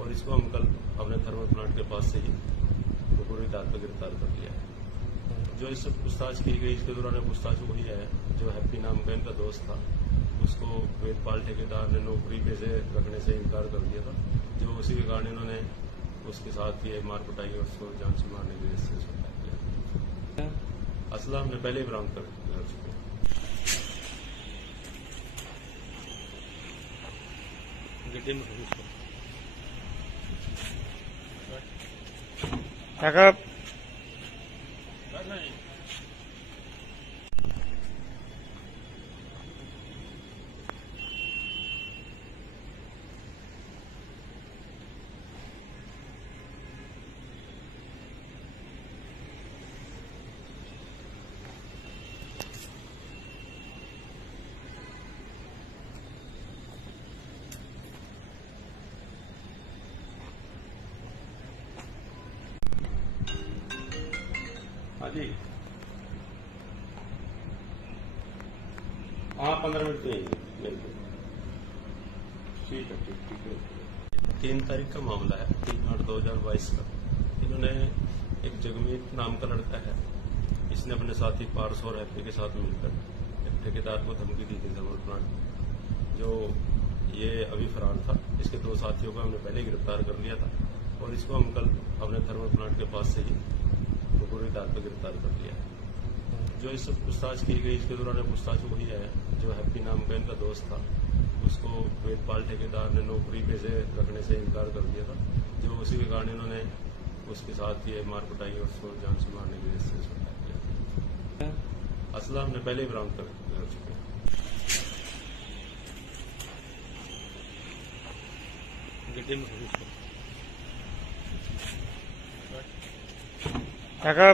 और इसको हम कल अपने थर्मल प्लांट के पास से ही पूरी तार पर गिरफ्तार कर लिया है। जो इससे पूछताछ की गई, इसके दौरान पूछताछ वही है जो हैप्पी नाम का इनका दोस्त था, उसको वेदपाल ठेकेदार ने नौकरी पे से रखने से इनकार कर दिया था। जो उसी के कारण इन्होंने उसके साथ ये मार कुटाई और उसको जान से मारने की वजह से उसको अटैक किया। असला हमने पहले ही बरामद कर चुके हैं। काका हाँ जी, हाँ 15 मिनट तो यहीं मिलते। ठीक है। 3 तारीख का मामला है, 3/8/2022 का। इन्होंने एक जगमीत नाम का लड़का है, इसने अपने साथी पारस और हैप्पी के साथ मिलकर एक ठेकेदार को धमकी दी थी थर्मल प्लांट में। जो ये अभी फरार था, इसके 2 साथियों को हमने पहले गिरफ्तार कर लिया था और इसको हम कल अपने थर्मल प्लांट के पास से ही पूरी तार पर गिरफ्तार कर लिया है। जो इस पूछताछ की गई इसके दौरान पूछताछ वही है जो हैप्पी नाम का इनका दोस्त था, उसको वेदपाल ठेकेदार ने नौकरी पे से रखने से इनकार कर दिया था, जो उसी के कारण इन्होंने उसके साथ ये मार कुटाई और उसको जान से मारने की वजह से इसको अटैक किया। असला हमने पहले ही बरामद कर चुके हैं। काका